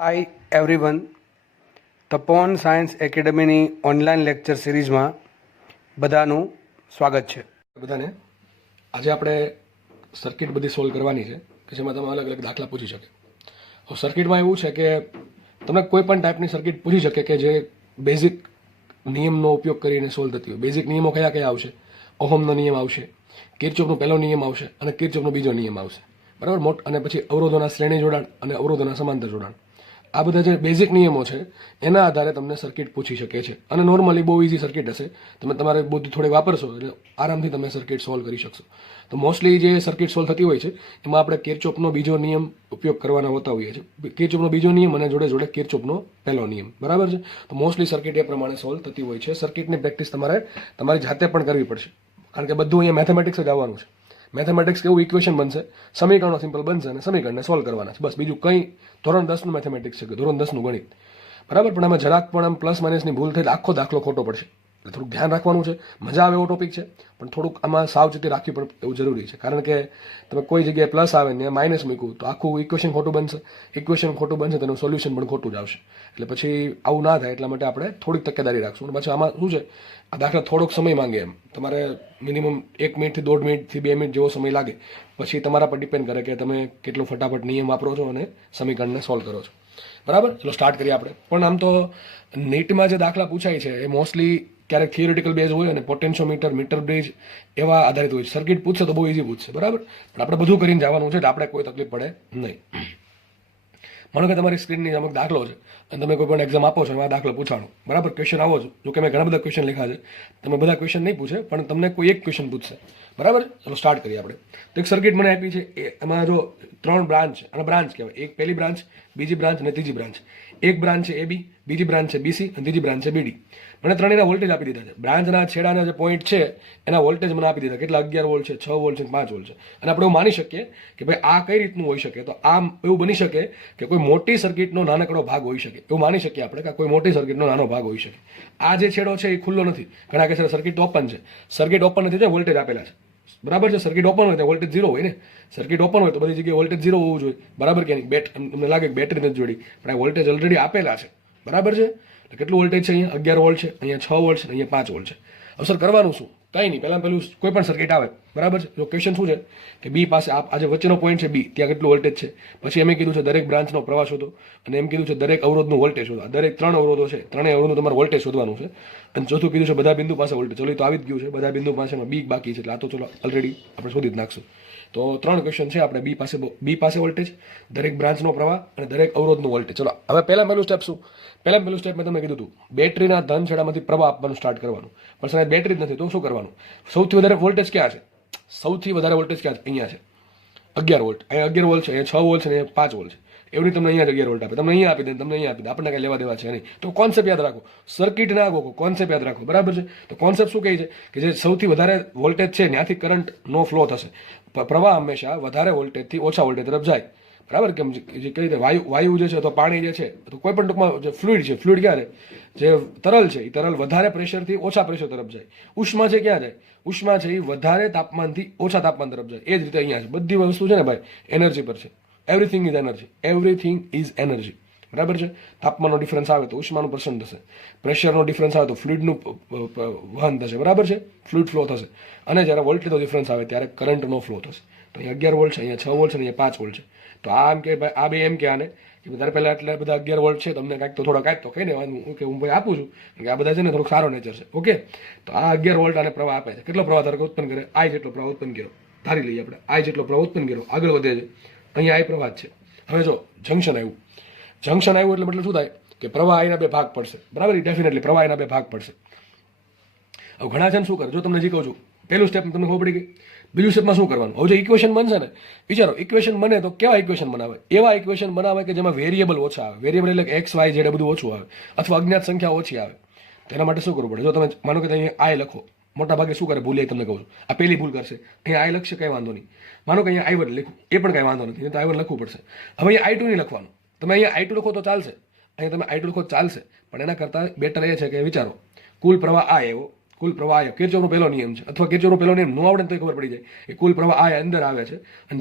Hi everyone, તપોવન science એકેડમીની online lecture સિરીઝમાં બધાનું સ્વાગત છે. બધાને આજે આપણે સર્કિટ બધી સોલ્વ કરવાની છે કે જેમાં તમે અલગ અલગ દાખલા પૂછી શકે. હવે સર્કિટમાં એવું છે કે તમને કોઈ પણ ટાઈપની સર્કિટ પૂછી શકે કે જે બેઝિક નિયમનો ઉપયોગ કરીને સોલ્વ થતી હોય. બેઝિક નિયમો કયા કયા આવશે? ઓહમનો નિયમ આવશે, કિર્ચોફનો પહેલો નિયમ આવશે અને કિર્ચોફનો બીજો નિયમ આવશે, બરાબર. અને પછી અવરોધોના શ્રેણી જોડાણ અને અવરોધોના સમાંતર જોડાણ. આ બધા જે બેઝિક નિયમો છે એના આધારે તમને સર્કિટ પૂછી શકે છે અને નોર્મલી બહુ ઇઝી સર્કિટ હશે. તમે તમારે બુદ્ધિ થોડી વાપરશો એટલે આરામથી તમે સર્કિટ સોલ્વ કરી શકશો. તો મોસ્ટલી જે સર્કિટ સોલ્વ થતી હોય છે એમાં આપણે કિર્ચોફનો બીજો નિયમ ઉપયોગ કરવાના હોતા હોઈએ છીએ. કિર્ચોફનો બીજો નિયમ અને જોડે જોડે કિર્ચોફનો પહેલો નિયમ, બરાબર છે. તો મોસ્ટલી સર્કિટ એ પ્રમાણે સોલ્વ થતી હોય છે. સર્કિટની પ્રેક્ટિસ તમારે તમારી જાતે પણ કરવી પડશે કારણ કે બધું અહીંયા મેથેમેટિક્સ જ આવવાનું છે. મેથેમેટિક્સ કેવું ઇક્વેશન બનશે, સમીકરણો સિમ્પલ બનશે અને સમીકરણને સોલ્વ કરવાના છે, બસ. બીજું કંઈ ધોરણ 10નું મેથેમેટિક્સ છે કે ધોરણ 10નું ગણિત, બરાબર. પણ આમાં જરાક પણ આમ પ્લસ માઇનસની ભૂલ થઈ આખો દાખલો ખોટો પડશે. એટલે થોડુંક ધ્યાન રાખવાનું છે. મજા આવે એવો ટોપિક છે પણ થોડુંક આમાં સાવચેતી રાખવી પણ એવું જરૂરી છે કારણ કે તમે કોઈ જગ્યાએ પ્લસ આવે ને માઇનસ મૂક્યું તો આખું ઇક્વેશન ખોટું બનશે. ઇક્વેશન ખોટું બનશે તેનું સોલ્યુશન પણ ખોટું જ આવશે. એટલે પછી આવું ના થાય એટલા માટે આપણે થોડીક તકેદારી રાખશું. અને પછી આમાં શું છે, આ દાખલા થોડોક સમય માંગે. એમ તમારે મિનિમમ 1 મિનિટથી 1.5 મિનિટથી 2 મિનિટ જેવો સમય લાગે. પછી તમારા પર ડિપેન્ડ કરે કે તમે કેટલો ફટાફટ નિયમ વાપરો છો અને સમીકરણને સોલ્વ કરો છો, બરાબર. ચલો સ્ટાર્ટ કરીએ આપણે. પણ આમ તો નીટમાં જે દાખલા પૂછાય છે એ મોસ્ટલી ક્યારેક થિયોરિટિકલ બેઝ હોય અને પોટેન્શિયોમીટર, મીટર બ્રિજ એવા આધારિત હોય છે. સર્કિટ પૂછશે તો બહુ ઇઝી પૂછશે, બરાબર. પણ આપણે બધું કરીને જવાનું છે એટલે આપણે કોઈ તકલીફ પડે નહીં. માનો કે તમારી સ્ક્રીનની સામે દાખલો છે અને તમે કોઈ પણ એક્ઝામ આપો છો એમાં દાખલો પૂછાણો, બરાબર. ક્વેશ્ચન આવો છો, જો કે મેં ઘણા બધા ક્વેશ્ચન લખ્યા છે. તમે બધા ક્વેશ્ચન નહીં પૂછે પણ તમને કોઈ એક ક્વેશ્ચન પૂછશે, બરાબર. ચલો સ્ટાર્ટ કરીએ આપણે. તો એક સર્કિટ મને આપી છે, એમાં જો 3 બ્રાન્ચ અને બ્રાન્ચ કહેવાય. એક પહેલી બ્રાન્ચ, બીજી બ્રાન્ચ અને ત્રીજી બ્રાન્ચ. એક બ્રાન્ચ છે AB, બીજી બ્રાન્ચ છે BC અને ત્રીજી બ્રાન્ચ છે BD. મને ત્રણેયના વોલ્ટેજ આપી દીધા છે. બ્રાન્ચના છેડાના જે પોઈન્ટ છે એના વોલ્ટેજ મને આપી દીધા. કેટલા? 11 વોલ્ટ છે, 6 વોલ્ટ છે, 5 વોલ્ટ છે. અને આપણે એવું માની શકીએ કે ભાઈ આ કઈ રીતનું હોઈ શકે. તો આ એવું બની શકે કે કોઈ મોટી સર્કિટનો નાનકડો ભાગ હોઈ શકે. એવું માની શકીએ આપણે કે કોઈ મોટી સર્કિટનો નાનો ભાગ હોઈ શકે. આ જે છેડો છે એ ખુલ્લો નથી. ઘણા કહે છે સર્કિટ ઓપન છે. સર્કિટ ઓપન નથી, વોલ્ટેજ આપેલા છે, બરાબર છે. સર્કિટ ઓપન હોય તો વોલ્ટેજ 0 હોય ને. સર્કિટ ઓપન હોય તો બધી જગ્યાએ વોલ્ટેજ 0 હોવું જોઈએ, બરાબર કે નહીં. તમને લાગે કે બેટરી નથી જોડી પણ આ વોલ્ટેજ ઓલરેડી આપેલા છે, બરાબર છે. કેટલું વોલ્ટેજ છે? અહીંયા 11 વોલ્ટ છે, અહીંયા 6 વોલ્ટ છે, અહીંયા 5 વોલ્ટ છે. અવસર કરવાનું શું? કંઈ નહીં. પહેલું કોઈ પણ સર્કિટ આવે, બરાબર છે. જો ક્વેશ્ચન શું છે કે બી પાસે આ જે વચ્ચેનો પોઈન્ટ છે B, ત્યાં કેટલું વોલ્ટેજ છે. પછી એમ કીધું છે દરેક બ્રાન્ચનો પ્રવાહ શોધો અને એમ કીધું છે દરેક અવરોધનું વોલ્ટેજ શોધો. દરેક 3 અવરોધો છે, ત્રણેય અવરોધનું તમારે વોલ્ટેજ શોધવાનું છે. અને ચોથું કીધું છે બધા બિંદુ પાસે વોલ્ટેજ. ચલો તો આવી જ ગયું છે, બધા બિંદુ પાસેમાં B બાકી છે એટલે આ તો ચલો ઓલરેડી આપણે શોધી જ નાખશું. તો 3 ક્વેશ્ચન છે આપણે. B પાસે વોલ્ટેજ, દરેક બ્રાન્ચનો પ્રવાહ અને દરેક અવરોધનું વોલ્ટેજ. ચલો હવે પહેલું સ્ટેપ શું? પહેલું સ્ટેપ મેં તમને કીધું હતું, બેટરીના ધન છેડામાંથી પ્રવાહ આપવાનું સ્ટાર્ટ કરવાનું. પણ સાહેબ બેટરી જ નથી તો શું કરવાનું? સૌથી વધારે વોલ્ટેજ ક્યાં છે? સૌથી વધારે વોલ્ટેજ ક્યાં છે? અહીંયા છે 11 વોલ્ટ. અહીંયા 11 વોલ્ટ છે, અહીંયા 6 વોલ્ટ છે, અહીંયા 5 વોલ્ટ છે. એવી તમને અહીંયા 11 વોલ્ટ આપે, તમને અહીંયા આપી દે, તમને અહીંયા આપી દે. આપણને કઈ લેવા દેવા છે નહીં. તો કોન્સેપ્ટ યાદ રાખો, સર્કિટ ના ગોખો, કોન્સેપ્ટ યાદ રાખો, બરાબર છે. તો કોન્સેપ્ટ શું કહે છે કે જે સૌથી વધારે વોલ્ટેજ છે ત્યાંથી કરંટ નો ફ્લો થશે. પ્રવાહ હંમેશા વધારે વોલ્ટેજથી ઓછા વોલ્ટેજ તરફ જાય, બરાબર. કેમ જે કઈ રીતે વાયુ જે છે તો પાણી જે છે તો કોઈ પણ ટૂંકમાં જે ફ્લુઇડ છે, ફ્લુઇડ ક્યાં છે? જે તરલ છે એ તરલ વધારે પ્રેશરથી ઓછા પ્રેશર તરફ જાય. ઉષ્મા છે ક્યાં જાય? ઉષ્મા છે એ વધારે તાપમાનથી ઓછા તાપમાન તરફ જાય. એ જ રીતે અહીંયા છે. બધી વસ્તુ છે ને ભાઈ એનર્જી પર છે. Everything is energy, everything is energy, બરાબર છે. તાપમાનનો ડિફરન્સ આવે તો ઉષ્માનું પ્રસરણ થશે. પ્રેશરનો ડિફરન્સ આવે તો ફ્લુઇડનું વહન થશે, બરાબર છે. ફ્લુઇડ ફ્લો થશે. અને જ્યારે વોલ્ટેજનો ડિફરન્સ આવે ત્યારે કરંટનો ફ્લો થશે. તો અહીંયા 11 વોલ્ટ છે, અહીંયા 6 વોલ્ટ છે, અહીંયા 5 વોલ્ટ છે. તો આ એમ કે ભાઈ આ બે એમ કે આને કે તારે પહેલાં એટલે બધા 11 વોલ્ટ છે, તમને કાંઈક તો થોડા કાંઈક તો કહી દેવાનું કે હું ભાઈ આપું છું કે આ બધા છે ને થોડોક સારો નેચર છે, ઓકે. તો આ 11 વોલ્ટ આને પ્રવાહ આપે છે. કેટલો પ્રવાહ ધારો ઉત્પન્ન કરે? I જેટલો પ્રવાહ ઉત્પન્ન કર્યો, ધારી લઈએ આપણે. I જેટલો પ્રવાહ ઉત્પન્ન કર્યો, આગળ વધે છે. અહીંયા I પ્રવાહ છે. હવે જો જંક્શન આવ્યું, જંક્શન આવ્યું એટલે મતલબ શું થાય કે પ્રવાહ આના બે ભાગ પડશે, બરાબર. ડેફિનેટલી પ્રવાહ એના બે ભાગ પડશે. હવે ઘણા છે ને શું કરે, જો તમને જે કહું છું પહેલું સ્ટેપ તમને ખબર પડી ગઈ. બીજું સ્ટેપમાં શું કરવાનું? હવે જો ઇક્વેશન બનશે ને, વિચારો ઇક્વેશન બને તો કેવા ઇક્વેશન બનાવે? એવા ઇક્વેશન બનાવે કે જેમાં વેરિયેબલ ઓછા આવે. વેરિયેબલ એટલે X, Y, Z બધું ઓછું આવે અથવા અજ્ઞાત સંખ્યા ઓછી આવે. તો એના માટે શું કરવું પડે? જો તમે માનો કે અહીંયા I લખો, મોટા ભાગે શું કરે ભૂલે તમને કહું છું, આ પહેલી ભૂલ કરશે. અહીંયા I લખશે, કંઈ વાંધો નહીં. માનો કે અહીંયા I1 લખું, એ પણ કંઈ વાંધો નથી, તો I1 લખવું પડશે. હવે અહીંયા I2 નહીં લખવાનું. તમે અહીંયા I2 લખો તો ચાલશે, અહીંયા તમે I2 લખો ચાલશે. પણ એના કરતાં બેટર એ છે કે વિચારો કુલ પ્રવાહ આ આવ્યો, કુલ પ્રવાહ કિર્ચોફનો પહેલો નિયમ છે, અથવા કિર્ચોફનો પહેલો નિયમ ન આવડે તો ખબર પડી જાય કે કુલ પ્રવાહ આ અંદર આવે છે. અને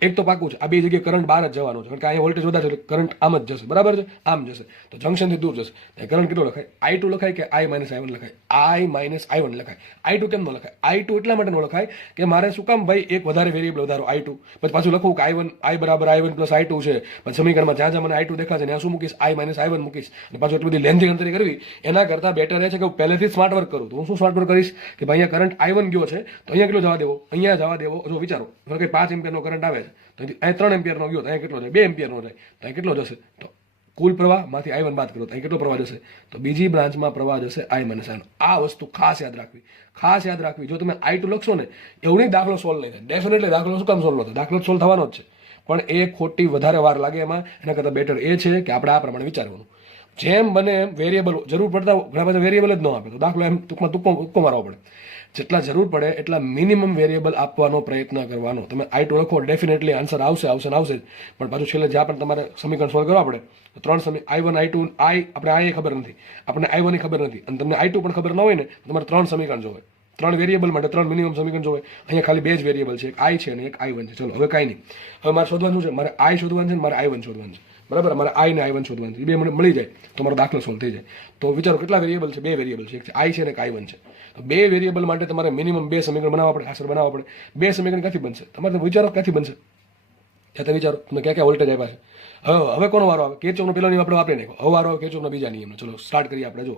એક તો પાકું છે, આ બે જગ્યાએ કરંટ બહાર જ જવાનો છે, કારણ કે અહીંયા વોલ્ટેજ વધારે છે એટલે કરંટ આમ જ જશે, બરાબર છે, આમ જશે, તો જંકશનથી દૂર જશે. કરંટ કેટલો લખાય? I2 લખાય કે I-I1 લખાય? I-I1 લખાય. I2 કેમ ન લખાય? I2 એટલા માટે ન લખાય કે મારે શું કામ ભાઈ એક વધારે વેરિયેબલ વધારો I2, પછી પાછું લખવું કે I બરાબર I1 પ્લસ I2 છે, પછી સમીકરણમાં જ્યાં જ્યાં મને I2 દેખાશે ત્યાં શું મૂકીશ? I-I1 મૂકીશ, અને પાછું એટલી બધી લેન્થી ગણતરી કરવી એના કરતાં બેટર રહે છે કે હું પહેલેથી જ સ્માર્ટ વર્ક કરું. તો હું શું સ્માર્ટ વર્ક કરીશ કે ભાઈ અહીંયા કરંટ I1 ગયો છે તો અહીંયા કેટલો જવા દેવો? અહીંયા જવા દેવો. જો વિચારો કે 5 એમ્પિયરનો કરંટ આવે છે તો અહીંયા 3 એમ્પિયરનો ગયો તો અહીંયા કેટલો જાય? 2 એમ્પિયરનો જાય તો અહીંયા કેટલો જશે? તો કુલ પ્રવાહમાંથી I1 બાદ કરો તો અહીં કેટલો પ્રવાહ જશે? તો બીજી બ્રાન્ચમાં પ્રવાહ જશે I-I1. આ વસ્તુ ખાસ યાદ રાખવી, ખાસ યાદ રાખવી. જો તમે I2 લખશો ને એવું નહીં દાખલો સોલ્વ નહીં થાય. ડેફિનેટલી દાખલો શું કામ સોલ્વ ન થાય? દાખલો સોલ્વ થવાનો જ છે, પણ એ ખોટી વધારે વાર લાગે એમાં. એના કરતાં બેટર એ છે કે આપણે આ પ્રમાણે વિચારવાનું. જેમ બને એમ વેરિયેબલ જરૂર પડતા ઘણા બધા વેરિયેબલ જ ન આપે તો દાખલો એમ ટૂંકમાં તુક્કો મારવો પડે. જેટલા જરૂર પડે એટલા મિનિમમ વેરિયેબલ આપવાનો પ્રયત્ન કરવાનો. તમે I2 લખો ડેફિનેટલી આન્સર આવશે આવશે ને આવશે જ, પણ પાછું છેલ્લે જ્યાં પણ તમારે સમીકરણ સોલ્વ કરવા પડે તો 3 I1 I2 આપણે I ખબર નથી, આપણે I1 ખબર નથી, અને તમને I2 પણ ખબર ન હોય ને તમારે 3 સમીકરણ જોવે. 3 વેરિયેબલ માટે 3 મિનિમમ સમીકરણ જોવે. અહીંયા ખાલી 2 જ વેરિયેબલ છે, એક I છે અને એક I1 છે. ચલો હવે કાંઈ નહીં, હવે મારે શોધવાનું છે, મારે I શોધવાનું છે ને મારે I1 શોધવાનું છે, બરાબર. મારે I ને I1 શોધવાનું છે, એ બે મને મળી જાય તો મારો દાખલો સોલ્વ થઈ જાય. તો વિચારો કેટલા વેરિયેબલ છે? 2 વેરિયેબલ છે, એક છે I છે અને એક I1 છે. તો 2 વેરિયેબલ માટે તમારે મિનિમમ 2 સમીકરણ બનાવવા પડે, આન્સર બનાવવા પડે. 2 સમીકરણ ક્યાંથી બનશે? તમારે વિચારો ક્યાંથી બનશે? ત્યાં વિચારો તમે ક્યાં ક્યાં વોલ્ટેજ આપ્યા છે. હવે કોનો વારો આવે? કિર્ચોફનો પહેલો નિયમ આપણે વાપરી નાખ્યો. હવે વારો આવે કિર્ચોફના બીજા નિયમનો. ચલો સ્ટાર્ટ કરીએ આપણે. જો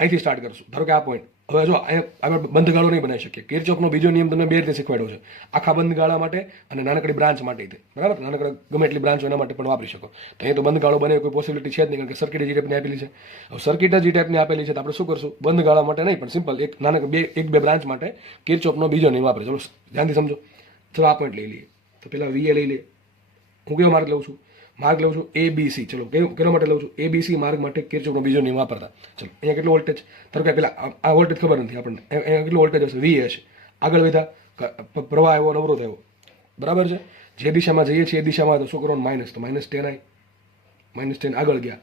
અહીંથી સ્ટાર્ટ કરશું, ધારો કે આ પોઈન્ટ. હવે જો અહીંયા આપણે બંધ ગાળો નહીં બનાવી શકીએ. કિર્ચોફનો બીજો નિયમ તમને 2 રીતે શીખવાડ્યો છે, આખા બંધ ગાળા માટે અને નાનકડી બ્રાન્ચ માટે, બરાબર. નાનકડા ગમે એટલી બ્રાન્ચ એના માટે પણ વાપરી શકો. તો અહીંયા તો બંધ ગાળો બને કોઈ પોસિબિલિટી છે જ નહીં, કારણ કે સર્કિટ જે ટાઈપની આપેલી છે. હવે સર્કિટ જે ટાઈપની આપેલી છે તો આપણે શું કરશું? બંધ ગાળા માટે નહીં, પણ સિમ્પલ એક બે બ્રાન્ચ માટે કિર્ચોફનો બીજો નિયમ વાપરે. ચલો ધ્યાનથી સમજો. ચલો આ પોઈન્ટ લઈ લઈએ. તો પેલા VA લઈ લઈએ. હું કેવો માર્ગ લઉં છું? માર્ગ લઉં છું ABC. ચલો કેનો માટે લઉં છું? ABC માર્ગ માટે કિર્ચોફનો બીજો નિયમ વાપરતા. ચલો અહીંયા કેટલો વોલ્ટેજ? ધારો કે પેલા આ વોલ્ટેજ ખબર નથી આપણને, અહીંયા કેટલો વોલ્ટેજ હશે? VA હશે. આગળ વધ્યા, પ્રવાહ આવ્યો, અવરોધ આવ્યો, બરાબર છે. જે દિશામાં જઈએ છીએ એ દિશામાં તો શું કરવાનું? માઇનસ. તો -10I, -10 આગળ ગયા.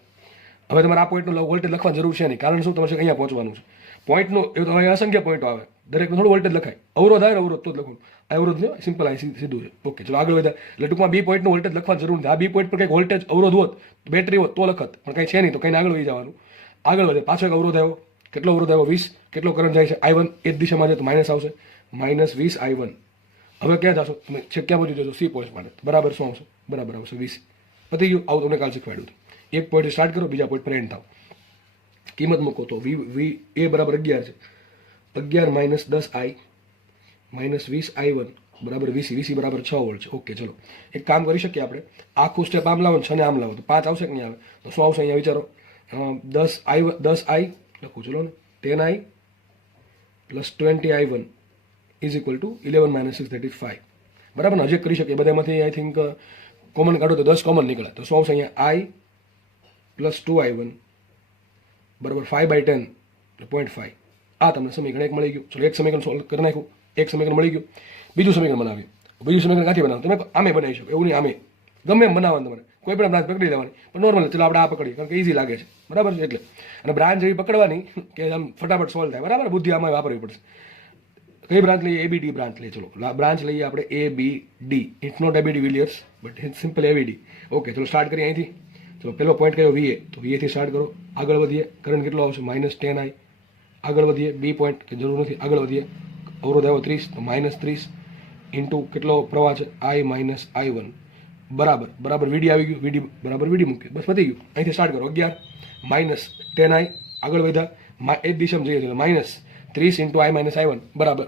હવે તમારે આ પોઈન્ટનો વોલ્ટેજ લખવાની જરૂર છે નહીં, કારણ શું? તમારે અહીંયા પહોંચવાનું છે. પોઈન્ટનું એવું તો અહીંયા અસંખ્ય પોઈન્ટો આવે, દરેકનું થોડું વોલ્ટેજ લખાય. અવરોધ આવે અવરોધ તો જ લખવાનું. અવરોધ છે સિમ્પલ, અહીં સીધું છે. ઓકે ચલો આગળ વધ્યા. એટલે ટૂંકમાં B પોઈન્ટનું વોલ્ટેજ લખવાની જરૂર નથી. આ B પોઈન્ટ પર કંઈક વોલ્ટેજ અવરોધ હોત, બેટરી હોત તો લખત, પણ કંઈ છે નહીં તો કંઈ આગળ વહી જવાનું. આગળ વધે, પાછો એક અવરોધ આવ્યો. કેટલો અવરોધ આવ્યો? 20. કેટલો કરંટ જાય છે? I1 એ જ દિશામાં જાય તો માઇનસ આવશે, -20 I1. હવે ક્યાં જશો તમે? છેક ક્યાં પહોંચી જશો? C પોઈન્ટ માટે. બરાબર શું આવશે? બરાબર આવશે 20. પતી ગયું. આવું તમને કાલ શીખવાડ્યું હતું. એક પોઈન્ટ સ્ટાર્ટ કરો, બીજા પોઈન્ટ પર એન્ડ થાવ. કિંમત મૂકો તો A બરાબર 11 છે. 11 -10I -20 I1 બરાબર 20. VC બરાબર 6 વોલ્ટ છે. ઓકે ચલો એક કામ કરી શકીએ આપણે. આખું સ્ટેપ આમ લાવો, 6 ને આમ લાવો તો 5 આવશે કે નહીં આવે? તો શું આવશે અહીંયા વિચારો? 10I લખું ચલો ને, 10I plus 20I1 is equal to 11 - 6 that is 5. બરાબર ને? હજી કરી શકીએ. બધામાંથી આઈ થિંક કોમન કાઢો તો 10 કોમન નીકળે. તો શું આવશે અહીંયા? I પ્લસ 2I1 બરાબર 5/10 0.5. આ તમને સમીકરણ એક મળી ગયું. ચલો એક સમીકરણ સોલ્વ કરી નાખ્યું, એક સમીકરણ મળી ગયું. બીજું સમીકરણ બનાવ્યું. બીજું સમીકરણ ક્યાંથી બનાવો? તમે આમે બનાવી શકો, એવું નહીં આમે ગમે એમ બનાવવાનું તમારે. કોઈ પણ બ્રાન્ચ પકડી લેવાની, પણ નોર્મલ ચલો આપણે આ પકડીએ કારણ કે ઇઝી લાગે છે, બરાબર છે. એટલે અને બ્રાન્ચ એવી પકડવાની કે આમ ફટાફટ સોલ્વ થાય, બરાબર. બુદ્ધિ આમાં વાપરવી પડશે. કઈ બ્રાન્ચ લઈએ? ABD બ્રાન્ચ લઈએ. ચલો બ્રાન્ચ લઈએ આપણે ABD. It's not ABD Villiers but it's simple ABD. Okay ચલો સ્ટાર્ટ કરીએ અહીંથી. ચલો પેલો પોઈન્ટ કયો? VA. તો VA થી સ્ટાર્ટ કરો, આગળ વધીએ. કરંટ કેટલો આવશે? -10I. આગળ વધીએ. B પોઈન્ટ કે જરૂર નથી, આગળ વધીએ. અવરોધ આવ્યો 30 તો -30 ઇન્ટુ કેટલો પ્રવાહ છે? I -I1 બરાબર VD આવી ગયું. VD બરાબર VD મૂક્યું, બસ પતી ગયું. અહીંથી સ્ટાર્ટ કરો. 11 -10I આગળ વધ્યા, એક દિશામાં જઈએ એટલે -30 ઇન્ટુ I -I1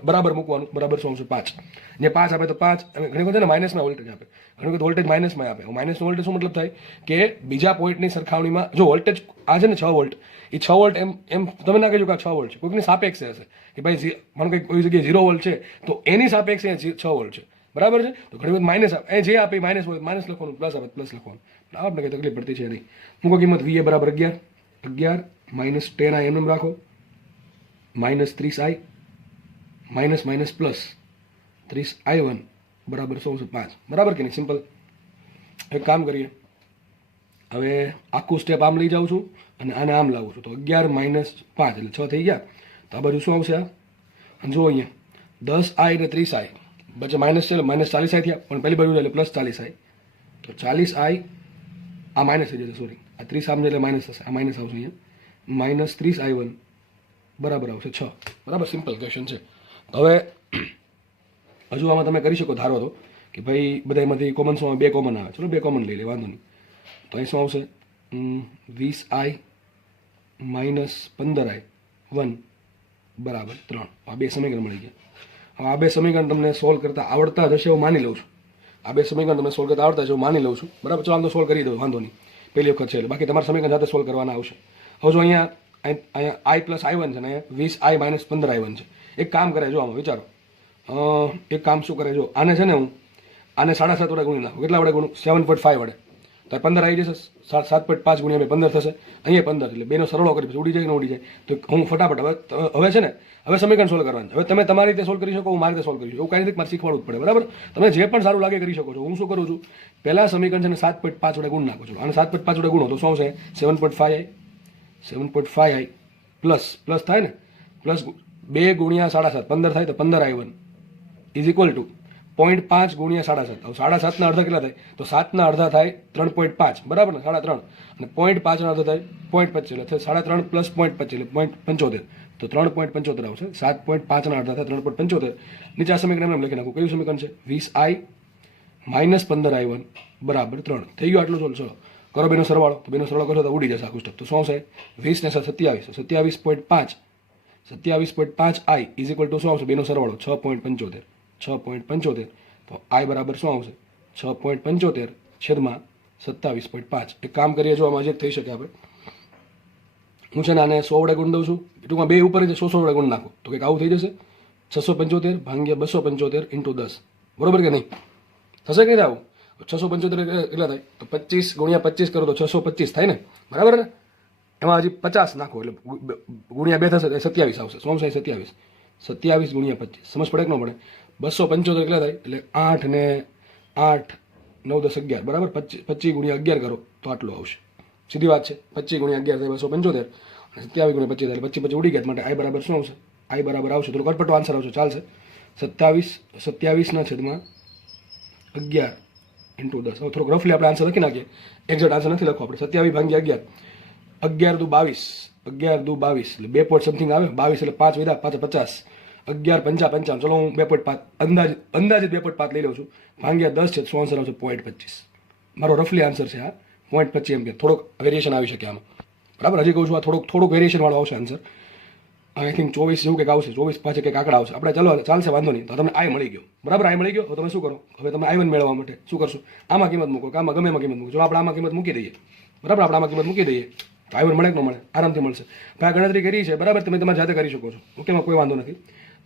બરાબર મૂકવાનું. બરાબર શું આવશે? 5. જે 5 આપે તો 5. અને ઘણી વખત માઇનસમાં વોલ્ટેજ આપે, ઘણી વખત વોલ્ટેજ માઇનસમાં આપે. માઇનસનો વોલ્ટેજ શું મતલબ થાય કે બીજા પોઈન્ટની સરખામણીમાં જો વોલ્ટેજ આ છે ને 6 વોલ્ટ, એ 6 વોલ્ટ એમ તમે ના કહેજો કે આ 6 વોલ્ટ છે. કોઈકની સાપેક્ષે હશે કે ભાઈ મને કંઈક કોઈ જગ્યાએ 0 વોલ્ટ છે તો એની સાપેક્ષે 6 વોલ્ટ છે, બરાબર છે. તો ઘણી વખત માઇનસ આપે, જે આપે માઇનસ લખવાનું, પ્લસ આપે પ્લસ લખવાનું. આપણે કંઈ તકલીફ પડતી છે નહીં. મૂકો કિંમત. VA બરાબર 11 -10I એમ રાખો, -30I પ્લસ 30I1 બરાબર 5. બરાબર કે નહીં? સિમ્પલ. એક કામ કરીએ, હવે આખું સ્ટેપ આમ લઈ જાઉં છું અને આને આમ લાવું છું. તો 11 - 5 એટલે 6 થઈ ગયા. તો આ બાજુ શું આવશે આ? અને જુઓ અહીંયા 10i ને 30i વચ્ચે માઇનસ છે એટલે માઇનસ 40i થયા, પણ પહેલી બાજુ એટલે પ્લસ 40i, તો 40i આ માઇનસ થઈ જશે, સોરી આ 30 આમ એટલે માઇનસ થશે, આ માઇનસ આવશે અહીંયા, માઇનસ 30i1 બરાબર આવશે 6. બરાબર, સિમ્પલ ક્વેશ્ચન છે. હવે હજુ આમાં તમે કરી શકો, ધારો તો કે ભાઈ બધા એમાંથી કોમન શું 2 કોમન આવે, ચલો 2 કોમન લઈ લે, વાંધો નહીં. તો અહીં શું આવશે 20i માઇનસ 15i1 બરાબર 3. આ 2 સમીકરણ મળી ગયા. હવે આ 2 સમીકરણ તમને સોલ્વ કરતા આવડતા જ હશે એવું માની લઉં છું. આ 2 સમીકરણ તમને સોલ્વ કરતા આવડતા છે એવું માની લઉં છું. બરાબર, ચલો આમ તો સોલ્વ કરી દો, વાંધો નહીં, પહેલી વખત છે એટલે. બાકી તમારા સમીકરણ જાતે સોલ્વ કરવાના આવશે. હવે જો અહીંયા i પ્લસ i1 છે ને અહીંયા 20i માઇનસ 15i1 છે. એક કામ કરે, જો આમાં વિચારો, એક કામ શું કરે, જો આને છે ને હું આને 7.5 વડે ગુણી નાખું. કેટલા વડે ગુણું? 7.5 વડે. તો 15 આવી જશે, 7.5 ગુણ્યા 2 15 થશે, અહીંયા 15, એટલે બેનો સરળો કરી પછી ઉડી જાય કે ન ઉડી જાય. તો હું ફટાફટ હવે છે ને હવે સમીકરણ સોલ્વ કરવાનું. હવે તમે તમારી રીતે સોલ્વ કરી શકો, હું મારી રીતે સોલ્વ કરી શકું, એવું કાંઈ નથી, મારે શીખવાડવું જ પડે. બરાબર, તમે જે પણ સારું લાગે કરી શકો છો. હું શું કરું છું, પહેલા સમીકરણ છે ને 7.5 વડે ગુણ નાખું છું. અને 7.5 વડે ગુણો તો શું છે 7.5i પ્લસ થાય ને, પ્લસ 2 ગુણ્યા 7.5 15 થાય, તો 15i1 ઇઝ ઇક્વલ ટુ 0.5 ગુણ્યા 7.5. હવે 7.5 ના અડધા કેટલા થાય? તો 7 ના અડધા થાય 3.5, બરાબર ને, 3.5, અને 0.5 ના અડધા થાય 0.25, એટલે 3.5 પ્લસ 0.25 એટલે 0.75, તો 3.75 આવશે. 7.5 ના અડધા થાય 3.75. નીચે આ સમીકરણ એમ લખી નાખું. કયું સમીકરણ છે? 20i માઇનસ 15i1 બરાબર 3. થઈ ગયો આટલું? ચલો કરો બેનો સરવાળો. તો બેનો સરવાળો કરો તો ઉડી જશે આખું સ્ટેપ. તો શું આવશે 20 ને 27, 27.5i ઇઝ ઇક્વલ ટુ શું આવશે? બેનો સરવાળો 6.75. તો i બરાબર શું આવશે? 6.75 છેદમાં 27.5. એક કામ કરીએ, જો આમાં જે થઈ શકે આપણે, હું છે ને આને 100 વડે ગુણ દઉં છું, ટૂંકમાં 2 ઉપર 100 વડે ગુણ નાખો તો કંઈક આવું થઈ જશે. 675 ભાગ્યા 275 ઇન્ટુ 10, બરોબર કે નહીં? થશે કે નહીં આવું? 675 કેટલા થાય? તો 25 ગુણ્યા 25 કરો તો 625 થાય ને, બરાબર ને? એમાં હજી 50 નાખો એટલે ગુણ્યા 2 થશે, 27 આવશે. શું આવશે? 27 ગુણ્યા 25. સમજ પડે કે ન પડે? 275 કેટલા થાય? એટલે 8 ને 8 9 10 11, બરાબર. 25 ગુણ્યા 11 કરો તો આટલું આવશે. સીધી વાત છે. 25 ગુણ્યા 11 થાય 275, અને 27 ગુણ્યા 25 થાય 25 ઉડી ગયા, માટે i બરાબર શું આવશે? i બરાબર આવશે, થોડું કટપટો આન્સર આવશે, ચાલશે. 27 ના છેદમાં 11 ઇન્ટુ 10. હવે થોડુંક રફલી આપણે આન્સર લખી નાખીએ, એક્ઝેક્ટ આન્સર નથી લખવો આપણે. 27 ભાગ્યા 11, 11 દુ 22, 11 દુ 22 એટલે 2 પોઈન્ટ સમથિંગ આવે. 22 એટલે 5 વધ્યા, 5 50, 11 55. ચલો હું 2.5 અંદાજિત 2.5 લઈ લઉં છું, ભાગ્યા 10 છે, શું આન્સર આવશે? 0.25. મારો રફલી આન્સર છે આ 0.25 એમ્પિયર. થોડોક વેરિએશન આવી શકે આમાં, બરાબર. હજી કહું છું આ થોડુંક વેરિએશન વાળો આવશે આન્સર. આઈ થિંક 24 જેવું કંઈક આવશે, 24 પાછળ કંઈક આંકડા આવશે. આપણે ચાલો ચાલશે, વાંધો નહીં. તો તમને આઈ મળી ગયો, બરાબર. આઈ મળી ગયો. હવે તમે શું કરો? હવે તમે i1 મેળવવા માટે શું કરશો? આમાં કિંમત મૂકો, આમાં ગમે એમાં કિંમત મૂકો. જો આપણે આમાં કિંમત મૂકી દઈએ, બરાબર. આપણે આમાં કિંમત મૂકી દઈએ તો i1 મળે કે ન મળે? આરામથી મળશે. ભાઈ ગણતરી કરી છે, બરાબર. તમે તમારી જાતે કરી શકો છો, ઓકે, એમાં કોઈ વાંધો નથી.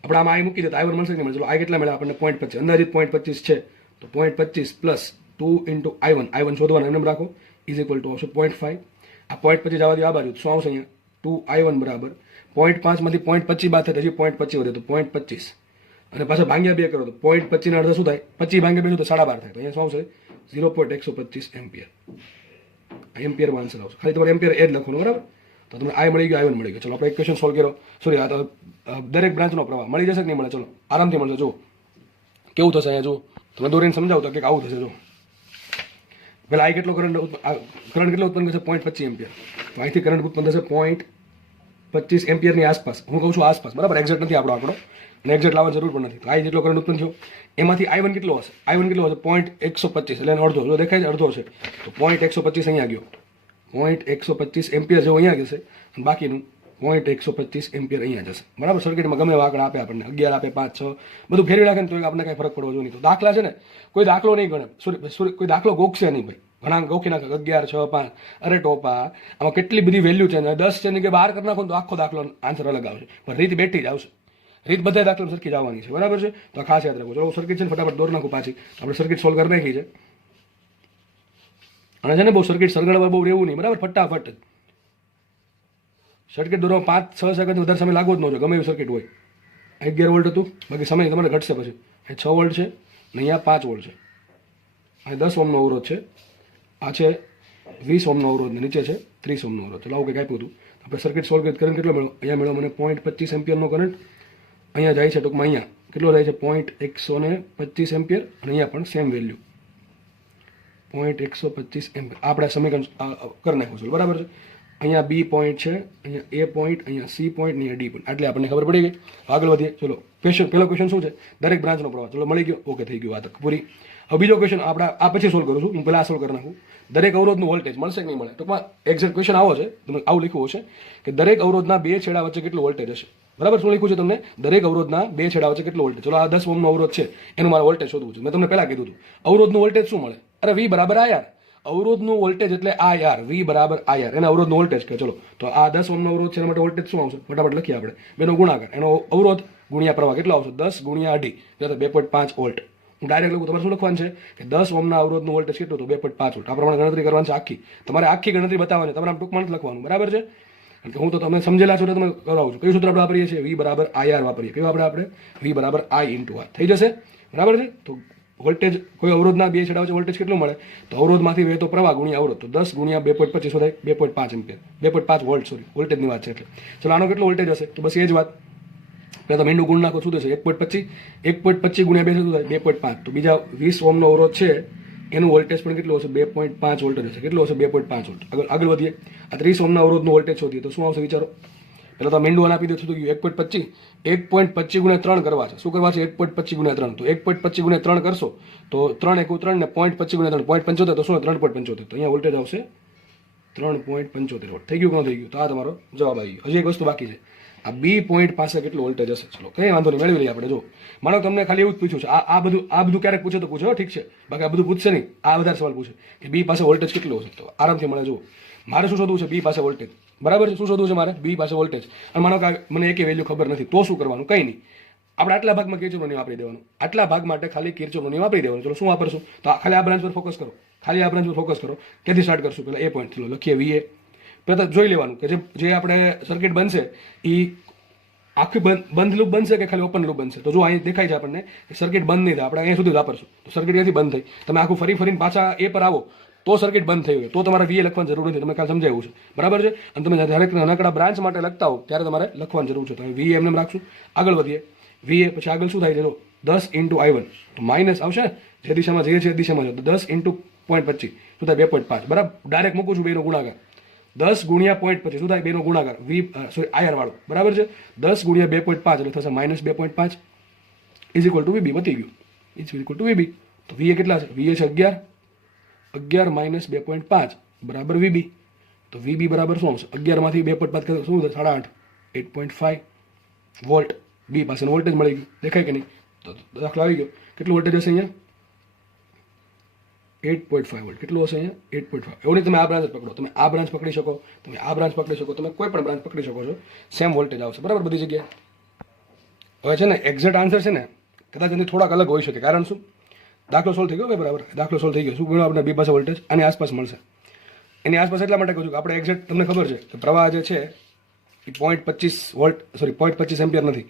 આપણે આમાં i મૂકી દે તો i1 મળશે કે નહીં મળે? ચલો i કેટલા મળે આપણને? 0.25, અંદાજિત 0.25 છે, તો 0.25 પ્લસ 2 ઇન્ટુ i1 શોધવાનું એમને રાખો, ઇઝ ઇક્વલ ટુ આવશે 0.5. આ 0.25 જવા દો, આ બાજુ શું આવશે? અહીંયા 2i1 બરાબર 0.5 માંથી 0.25 બાદ થાય, હજી 0.25 વધે, તો 0.25, અને પાછા ભાગ્યા 2 કરો તો 0.25 ના અડધા શું થાય? 25 ભાગ્યા 2 તો 12.5 થાય. તો અહીંયા શું આવશે? 0.125 એમ્પિયર. એમ્પિયરમાં આન્સર આવશે. ખાલી તમારે એમ્પિયર એ જ લખવાનું, બરાબર. તો તમને i મળી ગયો, i1 મળી ગયો. ચલો આપણે ઇક્વેશન સોલ્વ કર્યો. સોરી, આ તો દરેક બ્રાન્ચનો પ્રવાહ મળી જશે કે નહીં મળે? ચલો આરામથી મળશે. જો કેવું થશે અહીંયા, જો તમે દોરીને સમજાવો તો કે આવું થશે. જો પેલા i કેટલો કરંટ કેટલો ઉત્પન્ન કરશે? 0.25 એમ્પિયર. તો અહીંથી કરંટ ઉત્પન્ન થશે 0.25 એમ્પિયરની આસપાસ. હું કહું છું આસપાસ, બરાબર. એક્ઝેક્ટ નથી આપણો આંકડો, અને એક્ઝેક્ટ લાવવાની જરૂર પણ નથી. તો i જેટલો કરંટ ઉત્પન્ન થયો, એમાંથી i1 કેટલો હશે? i1 કેટલો હશે? 0.125, એટલે એનો અડધો. જો દેખાય છે અડધો છે, તો 0.125 અહીંયા ગયો. 0.125 એમ્પિયર જેવો અહીંયા જશે, અને બાકીનું 0.125 એમ્પિયર અહીંયા જશે, બરાબર. સર્કિટમાં ગમે એવા આંકડા આપે આપણને, 11 આપે, 5 6 બધું ફેરવી નાખે ને તો આપણને કાંઈ ફરક પડવો જોઈએ નહીં. તો દાખલા છે ને, કોઈ દાખલો નહીં ગણે, કોઈ દાખલો ગોખશે નહીં ભાઈ. ઘણા ગોખી નાખે 11 6 5, અરે ટોપા, આમાં કેટલી બધી વેલ્યુ છે, 10 છે ને કે 12 કરી નાખો તો આખો દાખલો આન્સર અલગ આવશે, પણ રીત બેઠી જ આવશે. રીત બધા દાખલા સરખી જ આવવાની છે, બરાબર છે. તો ખાસ યાદ રાખો. ચલો સર્કિટ છે ને ફટાફટ દોર નાખું પાછી. આપણે સર્કિટ સોલ્વ કરી નાખી છે, અને છે ને બહુ સર્કિટ સળગાડવા બહુ રહેવું નહીં, બરાબર. ફટાફટ સર્કિટ દોરવા 5 6 સેકન્ડ વધારે સમય લાગવો જ ન જોઈએ, ગમે એવી સર્કિટ હોય. 11 વોલ્ટ હતું, બાકી સમય તમારે ઘટશે પછી. અહીં 6 વોલ્ટ છે, ને અહીંયા 5 વોલ્ટ છે, અહીં 10 ઓહ્મનો અવરોધ છે, આ છે 20 ઓહમનો અવરોધ ને નીચે છે 30 ઓહમનો અવરોધ. ચલો આવું કંઈક આપ્યું હતું. આપણે સર્કિટ સોલ્વ કરી કરંટ કેટલો મળ્યો? અહીંયા મળ્યો મને 0.25 એમ્પિયરનો કરંટ. અહીંયા જાય છે ટૂંકમાં અહીંયા કેટલો જાય છે 0.125 એમ્પિયર અને અહીંયા પણ સેમ વેલ્યુ 0.125 એમ્પિયર. આપણે સમીકરણ કરી નાખ્યું છે બરાબર છે. અહીંયા બી પોઈન્ટ છે, અહીંયા એ પોઈન્ટ, અહીંયા સી પોઈન્ટ, અહીંયા ડી પોઈન્ટ. એટલે આપણને ખબર પડી ગઈ. આગળ વધીએ. ચલો પહેલો ક્વેશ્ચન શું છે? દરેક બ્રાન્ચનો પ્રવાહ. ચલો મળી ગયો. ઓકે થઈ ગયું વાત પૂરી. હવે બીજો ક્વેશ્ચન આપણે આ પછી સોલ્વ કરું છું. હું પહેલાં આ સોલ્વ કરી નાખું. દરેક અવરોધનું વોલ્ટેજ મળશે કે નહીં મળે? ટૂંકમાં એક્ઝેક્ટ ક્વેશ્ચન આવો છે. તમે આવું લખ્યું હશે કે દરેક અવરોધના બે છેડા વચ્ચે કેટલું વોલ્ટેજ હશે. બરાબર શું લખ્યું છે તમને? દરેક અવરોધના બે છેડા વચ્ચે કેટલો વોલ્ટેજ. ચલો આ 10 ઓહમનો અવરોધ છે, એનું મારે વોલ્ટેજ શોધવું છે. મેં તમને પહેલા કીધું હતું અવરોધનું વોલ્ટેજ શું મળે? અરે વી બરાબર આર. અવરોધનું વોલ્ટેજ એટલે આર. વી બરાબર આર. એને અવરોધનું વોલ્ટેજ કહે. ચલો તો આ 10 ઓહમનો અવરોધ છે, એના માટે વોલ્ટેજ શું આવશે? ફટાફટ લખીએ આપણે. બેનો ગુણાકાર, એનો અવરોધ ગુણ્યા પ્રવાહ કેટલો આવશે? 10 ગુણ્યા 2.5 2.5 વોલ્ટ. હું ડાયરેક્ટ લખું. તમારે શું લખવાનું છે કે 10 ઓહમના અવરોધનું વોલ્ટેજ કેટલું હતું? 2.5 વોલ્ટ. આ પ્રમાણે ગણતરી કરવાની છે આખી. તમારે આખી ગણતરી બતાવવાની, તમારે આમ ટૂંકમાં નથી લખવાનું. બરાબર છે? કારણ કે હું તો તમે સમજેલા છો એટલે તમે કરાવું છું. કયું સૂત્ર આપણે વાપરીએ છીએ? વી બરાબર આર વાપરીએ. કયું આપણે વી બરાબર આઈ ઇન્ટુ આર થઈ જશે. બરાબર છે? તો વોલ્ટેજ કોઈ અવરોધના બે છેડા વચ્ચે વોલ્ટેજ કેટલું મળે? તો અવરોધમાંથી વહેતો પ્રવાહ ગુણ્યા અવરોધ. તો 10 ગુણ્યા 2.25 થાય 2.5 એમ્પિયર. 2.5 વોલ્ટ સોરી વોલ્ટેજની વાત છે એટલે. ચલો આનો કેટલો વોલ્ટેજ હશે? તો બસ એ જ વાત. પહેલાં તમે મીંડું ગુણ નાખો શું થશે? 1.25 1.25 ગુણ્યા 2 શું થાય? 2.5. તો બીજા 20 ઓહમનો અવરોધ છે એનું વોલ્ટેજ પણ કેટલું હશે? 2.5 વોલ્ટેજ હશે. કેટલું હશે? 2.5 વોલ્ટ. આગળ વધીએ. આ 30 ઓહમના અવરોધનું વોલ્ટેજ શોધીએ તો શું આવશે વિચારો? પહેલાં તો મીંડું આપી દે શું થયું? 1.25 ગુણ્યા 3 કરવા છે. શું કરવા છે? 1.25 ગુણ્યા 3. તો 1.25 ગુણ્યા 3 કરશો તો 3 × 3 ને 0.25 ગુણ્યા 3 0.75. તો શું 3.75. તો અહીંયા વોલ્ટેજ આવશે 3.75 વોલ્ટ. થઈ ગયું કે ન થઈ ગયું? તો આ તમારો જવાબ આવી ગયો. હજી એક વસ્તુ બાકી છે. આ બી પોઈન્ટ પાસે કેટલું વોલ્ટેજ હશે? ચલો કંઈ વાંધો નહીં, મેળવી લઈએ આપણે. જો માનો તમને ખાલી એવું જ પૂછ્યું છે. આ બધું ક્યારેક પૂછે તો પૂછો, ઠીક છે. બાકી આ બધું પૂછશે નહીં. આ વધારે સવાલ પૂછે કે બી પાસે વોલ્ટેજ કેટલું હશે. તો આરામથી મળે. જુઓ મારે શું શોધવું છે? બી પાસે વોલ્ટેજ. બરાબર છે? શું શોધવું છે મારે? બી પાસે વોલ્ટેજ. અને માનો કે મને એકે વેલ્યુ ખબર નથી, તો શું કરવાનું? કંઈ નહીં. આપણે આટલા ભાગમાં કિર્ચોફનો નિયમ વાપરી દેવાનો. આટલા ભાગ માટે ખાલી કિર્ચોફનો નિયમ વાપરી દેવાનો. ચલો શું વાપરશું? તો ખાલી આ બ્રાન્ચ પર ફોકસ કરો. ખાલી આ બ્રાન્ચ પર ફોકસ કરો. ક્યાંથી સ્ટાર્ટ કરશું? પહેલાં એ પોઈન્ટ લખીએ વીએ. પહેલાં જોઈ લેવાનું કે જે આપણે સર્કિટ બનશે એ આખી બંધ લૂપ બનશે કે ખાલી ઓપન લૂપ બનશે. તો જો અહીં દેખાય છે આપણને કે સર્કિટ બંધ નહીં થાય. આપણે અહીંયા સુધી વાપરશું તો સર્કિટ અહીંથી બંધ થઈ. તમે આખું ફરીને પાછા એ પર આવો તો સર્કિટ બંધ થઈ હોય. તો તમારે વીએ લખવાની જરૂર નથી. તમે કાલ સમજાવ્યું છે. બરાબર છે? અને તમે દરેક નાનકડા બ્રાન્ચ માટે લખતા હો ત્યારે તમારે લખવાની જરૂર છે. તમે વીએ એમને રાખશું. આગળ વધીએ. વીએ પછી આગળ શું થાય છે? જો 10 × I1 તો માઇનસ આવશે ને, જે દિશામાં જઈએ છે એ દિશામાં છે. તો 10 × 0.25 શું થાય? 2.5. બરાબર. ડાયરેક્ટ મૂકું છું બેનો ગુણાકાર. 10 ગુણ્યા 0.25 શું થાય? બેનો ગુણાકાર આર વાળો. બરાબર છે? 10 ગુણ્યા 2.5 એટલે થશે -2.5 ઇઝ ઇક્વલ ટુ વીબી. બતી ગયું. Is equal to VB. તો વીએ કેટલા છે? વીએ છે 11 2.5 બરાબર વીબી. તો વીબી બરાબર શું આવશે? 11 માંથી 2.5 કરે શું થાય? 8.5 8.5 વોલ્ટ. બી પાસેનો વોલ્ટેજ મળી ગયું. દેખાય કે નહીં? તો દાખલો આવી ગયો. કેટલું વોલ્ટેજ હશે અહીંયા? 8.5 વોલ્ટ. કેટલું હશે અહીંયા? 8.5. એવું નહીં તમે આ બ્રાન્ચ પકડો, તમે આ બ્રાન્ચ પકડી શકો, તમે આ બ્રાન્ચ પકડી શકો, તમે કોઈ પણ બ્રાન્ચ પકડી શકો છો. સેમ વોલ્ટેજ આવશે. બરાબર બધી જગ્યાએ. હવે છે ને એક્ઝેક્ટ આન્સર છે ને કદાચ એની થોડાક અલગ હોઈ શકે. કારણ શું? દાખલો સોલ્વ થઈ ગયો ભાઈ. બરાબર દાખલો સોલ્વ થઈ ગયો. શું ગણ્યું આપણે? બી પાસે વોલ્ટેજ આની આસપાસ મળશે. એની આસપાસ એટલા માટે કહું છું કે આપણે એક્ઝેક્ટ તમને ખબર છે કે પ્રવાહ જે છે એ 0.25 વોલ્ટ સોરી 0.25 એમ્પિયર નથી.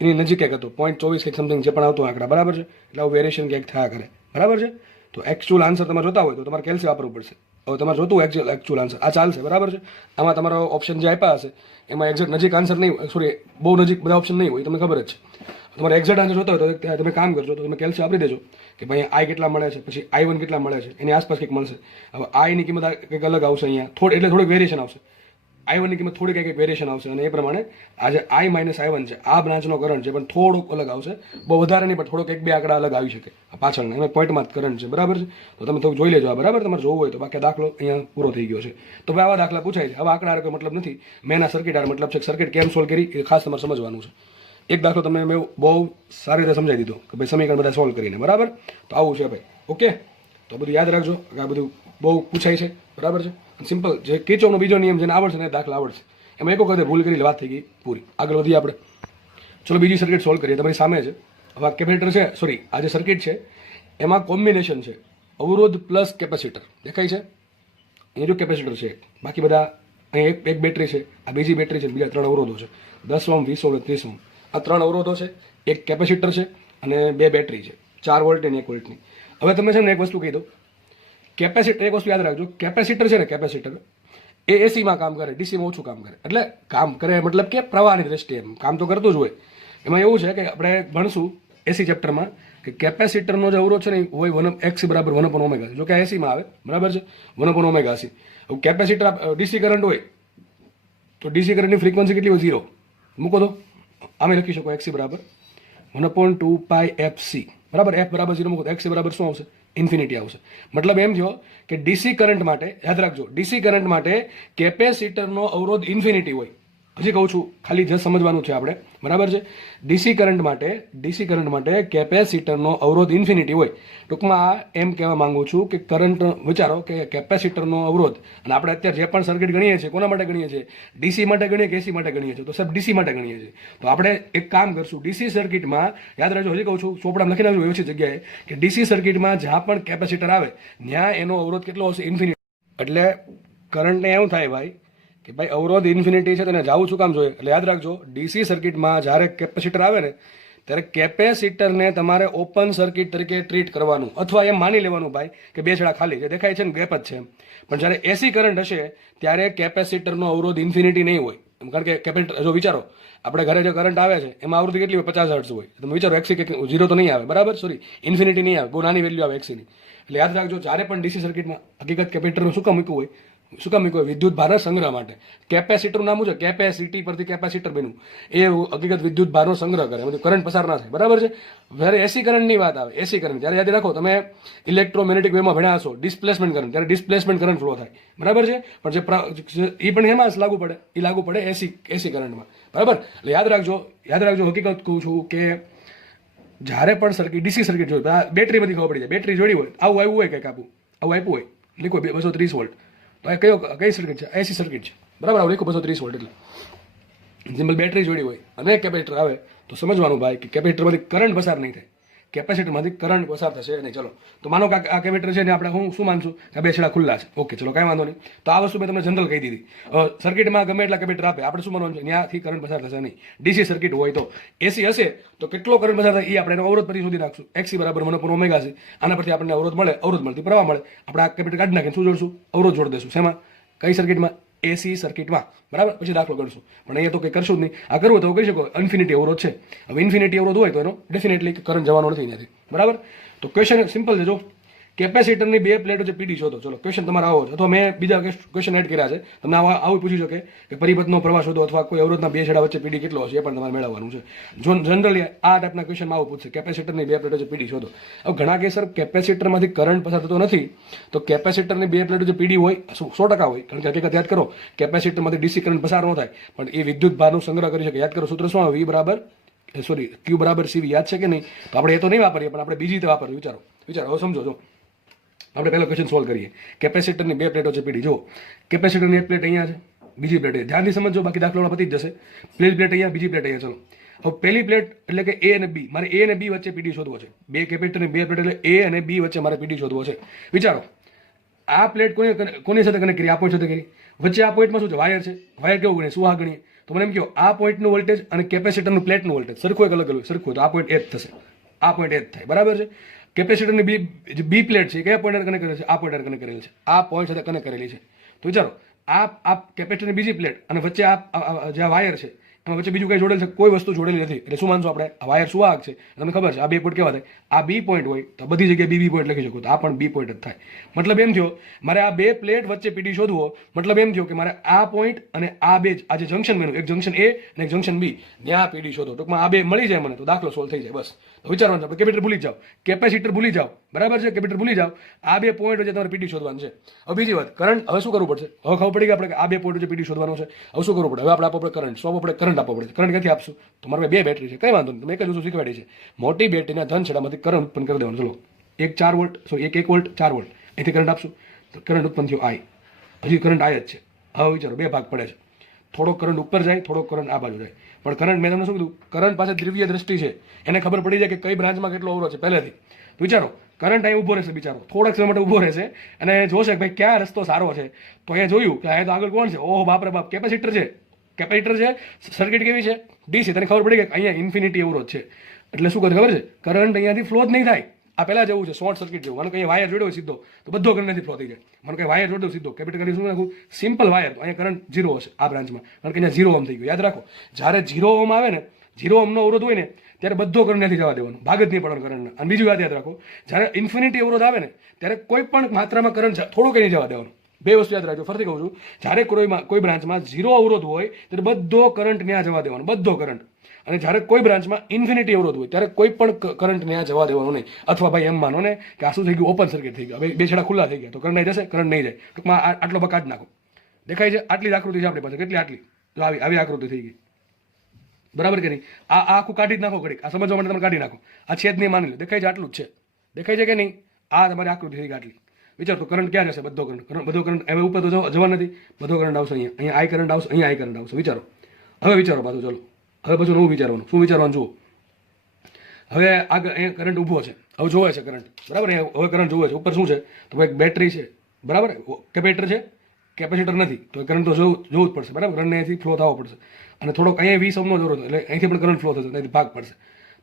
એની નજીક કંઈક હતું 0.24 કંઈક સમથિંગ જે પણ આવતું આંકડા. બરાબર છે? એટલે આવું વેરિએશન કંઈક થયા કરે. બરાબર છે? તો એકચ્યુઅલ આન્સર તમારે જોતા હોય તો તમારે કેલ્સી વાપરવું પડશે. હવે તમારે જોતું એકચ્યુઅલ આન્સર આ ચાલશે. બરાબર છે? આમાં તમારો ઓપ્શન જે આપ્યા હશે એમાં એક્ઝેક્ટ નજીક આન્સર નહીં, સોરી બહુ નજીક બધા ઓપ્શન નહીં હોય. તમને ખબર જ છે. તમારે એક્ઝેક્ટ આન્સર જોતા હોય તો તમે કામ કરજો તો તમે કેલ્સી વાપરી દેજો કે ભાઈ આઈ કેટલા મળે છે, પછી I1 કેટલા મળે છે, એની આસપાસ કંઈક મળશે. હવે આઈની કિંમત કંઈક અલગ આવશે અહીંયા થોડીક વેરિએશન આવશે. I1 ની કિંમત થોડી કંઈક વેરિએશન આવશે અને એ પ્રમાણે આજે I - I1 છે આ બ્રાન્ચનો કરંટ છે પણ થોડોક અલગ આવશે. બહુ વધારે નહીં પણ થોડોક 1-2 આંકડા અલગ આવી શકે પાછળના. એમાં પોઈન્ટમાં જ કરંટ છે. બરાબર છે? તો તમે થોડુંક જોઈ લેજો. આ બરાબર તમારે જોવું હોય તો. બાકી દાખલો અહીંયા પૂરો થઈ ગયો છે. તો ભાઈ આવા દાખલા પૂછાય છે. આવા આંકડા કોઈ મતલબ નથી. મેં સર્કિટ મતલબ છે સર્કિટ કેમ સોલ્વ કરી એ ખાસ તમારે સમજવાનું છે. એક દાખલો તમને મેં બહુ સારી રીતે સમજાવી દીધો કે ભાઈ સમીકરણ બધા સોલ્વ કરીને. બરાબર? તો આવું છે ભાઈ. ઓકે? તો બધું યાદ રાખજો કે આ બધું બહુ પૂછાય છે. બરાબર છે? સિમ્પલ જે કિર્ચોફનો બીજો નિયમ જેને આવડશે ને દાખલા આવડશે. એમાં એક વખતે ભૂલ કરી વાત થઈ ગઈ પૂરી. આગળ વધીએ આપણે. ચલો બીજી સર્કિટ સોલ્વ કરીએ. તમારી સામે છે. હવે આ કેપેસિટર છે, સોરી આ જે સર્કિટ છે એમાં કોમ્બિનેશન છે અવરોધ પ્લસ કેપેસિટર. દેખાય છે? અહીં જો કેપેસિટર છે, બાકી બધા અહીં એક બેટરી છે, આ બીજી બેટરી છે, બીજા 3 અવરોધો છે 10 ઓહમ 20 ઓહમ 30 ઓહમ. આ 3 અવરોધો છે, એક કેપેસિટર છે અને 2 બેટરી છે 4 વોલ્ટની અને 1 વોલ્ટની. હવે તમે છે ને એક વસ્તુ કહી દો કેપેસિટર, એક વસ્તુ યાદ રાખજો, કેપેસિટર છે ને, કેપેસિટર એ એસીમાં કામ કરે, ડીસીમાં ઓછું કામ કરે. એટલે કામ કરે મતલબ કે પ્રવાહની દ્રષ્ટિએ એમ કામ તો કરતું જ હોય. એમાં એવું છે કે આપણે ભણશું એસી ચેપ્ટરમાં કે કેપેસિટરનો જે અવરોધ છે ને એ હોય એક્સ બરાબર 1/ω, જો કે એસીમાં આવે, બરાબર છે, 1/ω. હવે કેપેસિટર ડીસી કરંટ હોય તો ડીસી કરંટની ફ્રીક્વન્સી કેટલી હોય? 0. મૂકો તો આમે લખી શકો એક્સી બરાબર 1/2πfc, બરાબર. એફ બરાબર 0 મૂકો તો એક્સી બરાબર શું આવશે? ઇન્ફિનિટી આવશે. મતલબ એમ થયો કે ડીસી કરંટ માટે, યાદ રાખજો, ડીસી કરંટ માટે કેપેસિટરનો અવરોધ ઇન્ફિનિટી હોય. હજી કહું છું, ખાલી જ સમજવાનું છે આપણે, બરાબર છે. ડીસી કરંટ માટે કેપેસિટરનો અવરોધ ઇન્ફિનિટી હોય. ટૂંકમાં એમ કહેવા માંગુ છું કે કરંટ, વિચારો કે કેપેસિટરનો અવરોધ, અને આપણે અત્યારે જે પણ સર્કિટ ગણીએ છીએ કોના માટે ગણીએ છીએ? ડીસી માટે ગણીએ કે એસી માટે ગણીએ છીએ? તો સાહેબ ડીસી માટે ગણીએ છીએ. તો આપણે એક કામ કરશું, ડીસી સર્કિટમાં, યાદ રાખજો, હજી કહું છું, ચોપડામાં લખી નાખજો વ્યવસ્થિત જગ્યાએ, કે ડીસી સર્કિટમાં જ્યાં પણ કેપેસિટર આવે ત્યાં એનો અવરોધ કેટલો હશે? ઇન્ફિનિટી. એટલે કરંટને એવું થાય ભાઈ કે ભાઈ અવરોધ ઇન્ફિનિટી છે, તેને જાવું શું કામ જોઈએ? એટલે યાદ રાખજો, ડીસી સર્કિટમાં જ્યારે કેપેસિટર આવે ને ત્યારે કેપેસિટરને તમારે ઓપન સર્કિટ તરીકે ટ્રીટ કરવાનું, અથવા એમ માની લેવાનું ભાઈ કે બે છેડા ખાલી, જે દેખાય છે ને ગેપ જ છે એમ. પણ જ્યારે એસી કરંટ હશે ત્યારે કેપેસિટરનો અવરોધ ઇન્ફિનિટી નહીં હોય. કારણ કે કેપેસિટર, જો વિચારો, આપણે ઘરે જે કરંટ આવે છે એમાં આવૃત્તિ કેટલી હોય? 50 હર્ટ્ઝ હોય. તમે વિચારો એક્સી કે 0 તો નહીં આવે, બરાબર, સોરી, ઇન્ફિનિટી નહીં આવે, બહુ નાની વેલ્યુ આવે એક્સીની. એટલે યાદ રાખજો, જ્યારે પણ ડીસી સર્કિટમાં હકીકત કેપેસિટરનું શું કામ મૂક્યું હોય? શું કામ મૂક્યું હોય? વિદ્યુત ભારના સંગ્રહ માટે. કેપેસિટરનું નામ છે કેપેસિટી, પરથી કેપેસિટર બન્યું. એ હકીકત વિદ્યુત ભારનો સંગ્રહ કરે, બધું કરંટ પસાર ના થાય, બરાબર છે. જ્યારે એસી કરંટની વાત આવે, એસી કરંટ, ત્યારે યાદ રાખો, તમે ઇલેક્ટ્રોમેગ્નેટિક વેવમાં ભણ્યા હશો, ડિસ્પ્લેસમેન્ટ કરંટ, ત્યારે ડિસ્પ્લેસમેન્ટ કરંટ ફ્લો થાય, બરાબર છે. પણ જે એ પણ એમાં લાગુ પડે, એ લાગુ પડે એસી કરંટમાં, બરાબર. એટલે યાદ રાખજો, હકીકત કહું છું કે જ્યારે પણ સર્કિટ, ડીસી સર્કિટ જોઈ, બેટરી બધી ખબર પડી જાય, બેટરી જોડી હોય, આવું આવ્યું હોય કંઈક આવું આપ્યું હોય, લીખો 230 વોલ્ટ, તો એ કઈ સર્કિટ છે? એસી સર્કિટ છે, બરાબર. આવું લીખો 230 વોલ્ટ, એટલે સિમ્પલ બેટરી જોડી હોય અને કેપેસિટર આવે તો સમજવાનું ભાઈ કે કેપેસિટરમાંથી કરંટ પસાર નહીં થાય, કેપેસિટરમાંથી કરંટ પસાર થશે નહીં. ચલો, તો માનો કે આ કેપેસિટર છે ને આપણે હું શું માનશું કે બે છેડા ખુલ્લા છે, ઓકે, ચલો, કાંઈ વાંધો નહીં. તો આ વસ્તુ મેં તમને જનરલ કહી દીધી. સર્કિટમાં ગમે એટલા કેપેસિટર આપે, આપણે શું માનવાનું છે? ત્યાંથી કરંટ પસાર થશે નહીં. ડીસી સર્કિટ હોય તો, એસી હશે તો કેટલો કરંટ પસાર થાય એ આપણે એનો અવરોધ પરથી શોધી નાખશું. એક્સી બરાબર 1/ω છે. આના પરથી આપણને અવરોધ મળે, અવરોધ મળતી પ્રવાહ મળે. આપણે આ કેપેસિટર કાઢી નાખીને શું જોડશું? અવરોધ જોડી દઈશું. શેમાં? કઈ સર્કિટમાં? એસી સર્કિટમાં, બરાબર. પછી દાખલો કરશું, પણ અહીંયા તો કંઈ કરશું જ નહીં. આ કરવું તો કહી શકો ઇન્ફિનિટી અવરોધ છે. હવે ઇન્ફિનિટી અવરોધ હોય તો એનો ડેફિનેટલી કરંટ જવાનો નથી ત્યાંથી, બરાબર. તો ક્વેશ્ચન સિમ્પલ છે, જો કેપેસિટરની બે પ્લેટો છે, પીડી શોધો. ચલો, ક્વેશ્ચન તમારો આવો છે, અથવા મેં બીજા ક્વેશ્ચન એડ કર્યા છે, તમને આવું પૂછી શકે કે પરિપથનો પ્રવાહ શોધો, અથવા કોઈ અવરોધના બે છેડા વચ્ચે પીડી કેટલો હશે, એ પણ તમારે મેળવવાનું છે. જો જનરલી આ ટાઈપના ક્વેશ્ચનમાં આવું પૂછશે, કેપેસિટરની બે પ્લેટો છે, પીડી શોધો. હવે ઘણા કે સર કેપેસિટરમાંથી કરંટ પસાર થતો નથી, તો કેપેસિટરની બે પ્લેટો જે પીડી હોય 100% હોય, કારણ કે હકીકત યાદ કરો, કેપેસિટરમાંથી ડીસી કરંટ પસાર ન થાય, પણ એ વિદ્યુત ભારનો સંગ્રહ કરી શકે. યાદ કરો, સૂત્ર શું આવે? V બરાબર, સોરી, Q બરાબર CV, યાદ છે કે નહીં? તો આપણે એ તો નહીં વાપરીએ, પણ આપણે બીજી રીતે વાપરીએ. વિચારો, હવે સમજો. જો આપણે પહેલો ક્વેશ્ચન સોલ્વ કરીએ. કેપેસિટરની બે પ્લેટો છે, પીડી. જો કેપેસિટરની એક પ્લેટ અહીંયા છે, બીજી પ્લેટ અહીંયા. ધ્યાનથી સમજો, બાકી દાખલો પતી જ જશે. પહેલી પ્લેટ અહીંયા, બીજી પ્લેટ અહીંયા. ચલો, હવે પહેલી પ્લેટ એટલે કે A અને B, મારે A અને B વચ્ચે પીડી શોધવો છે. બે કેપેસિટરની બે પ્લેટ એટલે A અને B વચ્ચે મારે પીડી શોધવો છે. વિચારો, આ પ્લેટ કોની સાથે કનેક્ટ કરી? આ પોઈન્ટ સાથે કરી. વચ્ચે આ પોઈન્ટમાં શું છે? વાયર છે. વાયર કેવું ગણીએ? શું આ ગણીએ? તો મને એમ કહો, આ પોઈન્ટનું વોલ્ટેજ અને કેપેસિટરનું પ્લેટનું વોલ્ટેજ સરખું એક અલગ સરખું, તો આ પોઈન્ટ એ જ થશે, આ પોઈન્ટ એ જ થાય, બરાબર છે. કેપેસિટરની બી પ્લેટ છે, કયા પોઈન્ટ કનેક્ટ કરેલ છે? આ પોઈન્ટ કનેક્ટ કરેલ છે, આ પોઈન્ટ સાથે કનેક્ટ કરેલી છે. તો વિચારો, આ કેપેસિટરની બીજી પ્લેટ અને વચ્ચે આ જે વાયર છે, એમાં વચ્ચે બીજું કઈ જોડેલ છે? કોઈ વસ્તુ જોડેલી નથી. એટલે શું માનશો આપણે? આ વાયર સુવાહક છે. તમને ખબર છે આ બે પોઈન્ટ કેવા થાય? આ બી પોઈન્ટ હોય તો બધી જગ્યાએ બી પોઈન્ટ લખી શકો, તો આ પણ બી પોઈન્ટ જ થાય. મતલબ એમ થયો, મારે આ બે પ્લેટ વચ્ચે પીડી શોધવો, મતલબ એમ થયો કે મારે આ પોઈન્ટ અને આ બે આ જે જંક્શન બન્યું, એક જંક્શન A અને એક જંક્શન B, ત્યાં પીડી શોધો. ટૂંકમાં આ બે મળી જાય મને તો દાખલો સોલ્વ થઈ જાય. બસ વિચારવાનું, આપણે કેપેસિટર ભૂલી જાઓ, કેપેસિટર ભૂલી જાઓ, બરાબર છે, કેપેસિટર ભૂલી જાઓ. આ બે પોઈન્ટ વચ્ચે તમારે પીડી શોધવાનું છે. હવે બીજી વાત, કરંટ. હવે શું કરવું પડશે? હવે ખબર પડી કે આપણે આ બે પોઈન્ટ વચ્ચે પીડી શોધવાનું છે. હવે શું કરવું પડે? હવે આપણે આપવો પડે કરંટ. શું આપણે કરંટ આપવો પડે? કરંટ ક્યાંથી આપશું? તો મારે બે બેટરી છે, કઈ વાંધો નહીં, તમે એક જ વસ્તુ શીખવાડી છે. મોટી બેટરીના ધન છેડામાંથી કરંટ ઉત્પન્ન કરી દેવાનું. ચલો, એક 4 વોલ્ટ, સોરી, એક વોલ્ટ 4 વોલ્ટ, અહીંથી કરંટ આપશું તો કરંટ ઉત્પન્ન થયો I. હજી કરંટ I જ છે. હવે વિચારો, બે ભાગ પડે છે, થોડો કરંટ ઉપર જાય, થોડો કરંટ આ બાજુ જાય. પણ કરંટ, મેં તમને શું કીધું, કરંટ પાસે દ્રવ્ય દ્રષ્ટિ છે, એને ખબર પડી જાય કે કઈ બ્રાન્ચમાં કેટલો અવરોધ છે પહેલેથી. તો વિચારો, કરંટ અહીં ઉભો રહેશે, બિચારો થોડાક સમય માટે ઉભો રહેશે અને જોશે કે ભાઈ ક્યાં રસ્તો સારો છે. તો અહીંયા જોયું કે અહીંયા તો આગળ કોણ છે? ઓહો, બાપરે બાપ, કેપેસિટર છે. કેપેસિટર છે, સર્કિટ કેવી છે? ડીસી. તને ખબર પડી કે અહીંયા ઇન્ફિનિટી અવરોધ છે. એટલે શું કરે ખબર છે? કરંટ અહીંયાથી ફ્લો જ નહીં થાય, આ પહેલા જેવું છે શોર્ટ સર્કિટ જેવું. મને કંઈ વાયર જોડ્યો સીધો તો બધો કરંટ નથી ફ્લો થઈ જાય. મને કંઈ વાયર જોડ્યો સીધો કેપિટલ કરી શું નાખું સિમ્પલ વાયર, તો અહીંયા કરંટ 0 હશે આ બ્રાન્ચમાં, કારણ કે અહીંયા 0 ઓહમ થઈ ગયું. યાદ રાખો, જ્યારે 0 ઓહમ આવે ને, 0 ઓહમનો અવરોધ હોય ને, ત્યારે બધો કરંટ નથી જવા દેવાનો, ભાગ જ નહીં પડવાનો કરંટના. અને બીજું યાદ રાખો, જ્યારે ઇન્ફિનિટી અવરોધ આવે ને, ત્યારે કોઈ પણ માત્રામાં કરંટ થોડું કંઈ નહીં જવા દેવાનું. બે વસ્તુ યાદ રાખજો, ફરીથી કહું છું, જ્યારે કોઈ બ્રાન્ચમાં 0 અવરોધ હોય ત્યારે બધો કરંટ ત્યાં જવા દેવાનો, બધો કરંટ. અને જ્યારે કોઈ બ્રાન્ચમાં ઇન્ફિનિટી અવરોધ હોય ત્યારે કોઈ પણ કરંટ ત્યાં જવા દેવાનો નહીં. અથવા ભાઈ એમ માનો ને કે આ શું થઈ ગયું, ઓપન સર્કિટ થઈ ગયું, હવે બે છેડા ખુલ્લા થઈ ગયા, તો કરંટ નહીં જશે, કરંટ નહીં જાય. ટૂંકમાં આટલો ભાગ કાઢી નાખો. દેખાય છે? આટલી જ આકૃતિ છે આપણી પાસે. કેટલી? આટલી. તો આવી આકૃતિ થઈ ગઈ, બરાબર કે નહીં? આ આખું કાઢી જ નાખો ઘડીક, આ સમજવા માટે તમે કાઢી નાખો. આ છેદ નહીં માની લો, દેખાય છે? આટલું જ છે. દેખાય છે કે નહીં? આ તમારી આકૃતિ થઈ ગઈ આટલી. વિચાર તો કરંટ ક્યાં જશે? બધો કરંટ હવે ઉપર તો જવા નથી, બધો કરંટ આવશે અહીંયા આઈ કરંટ આવશે, અહીંયા આઈ કરંટ આવશે. વિચારો, હવે વિચારો પાછું. ચલો હવે પછી નવું વિચારવાનું. શું વિચારવાનું જુઓ. હવે આગળ અહીંયા કરંટ ઊભો છે, હવે જોવે છે કરંટ, બરાબર? અહીંયા હવે કરંટ જોવે છે. ઉપર શું છે? તો ભાઈ બેટરી છે, બરાબર? કેપેસિટર છે, કેપેસિટર નથી, તો કરંટ તો જોવું જ પડશે, બરાબર? કરંટ અહીંયાથી ફ્લો થવો પડશે. અને થોડોક અહીંયા 20 ઓહમનો જોરો, એટલે અહીંથી પણ કરંટ ફ્લો થશે, અહીંથી ભાગ પડશે.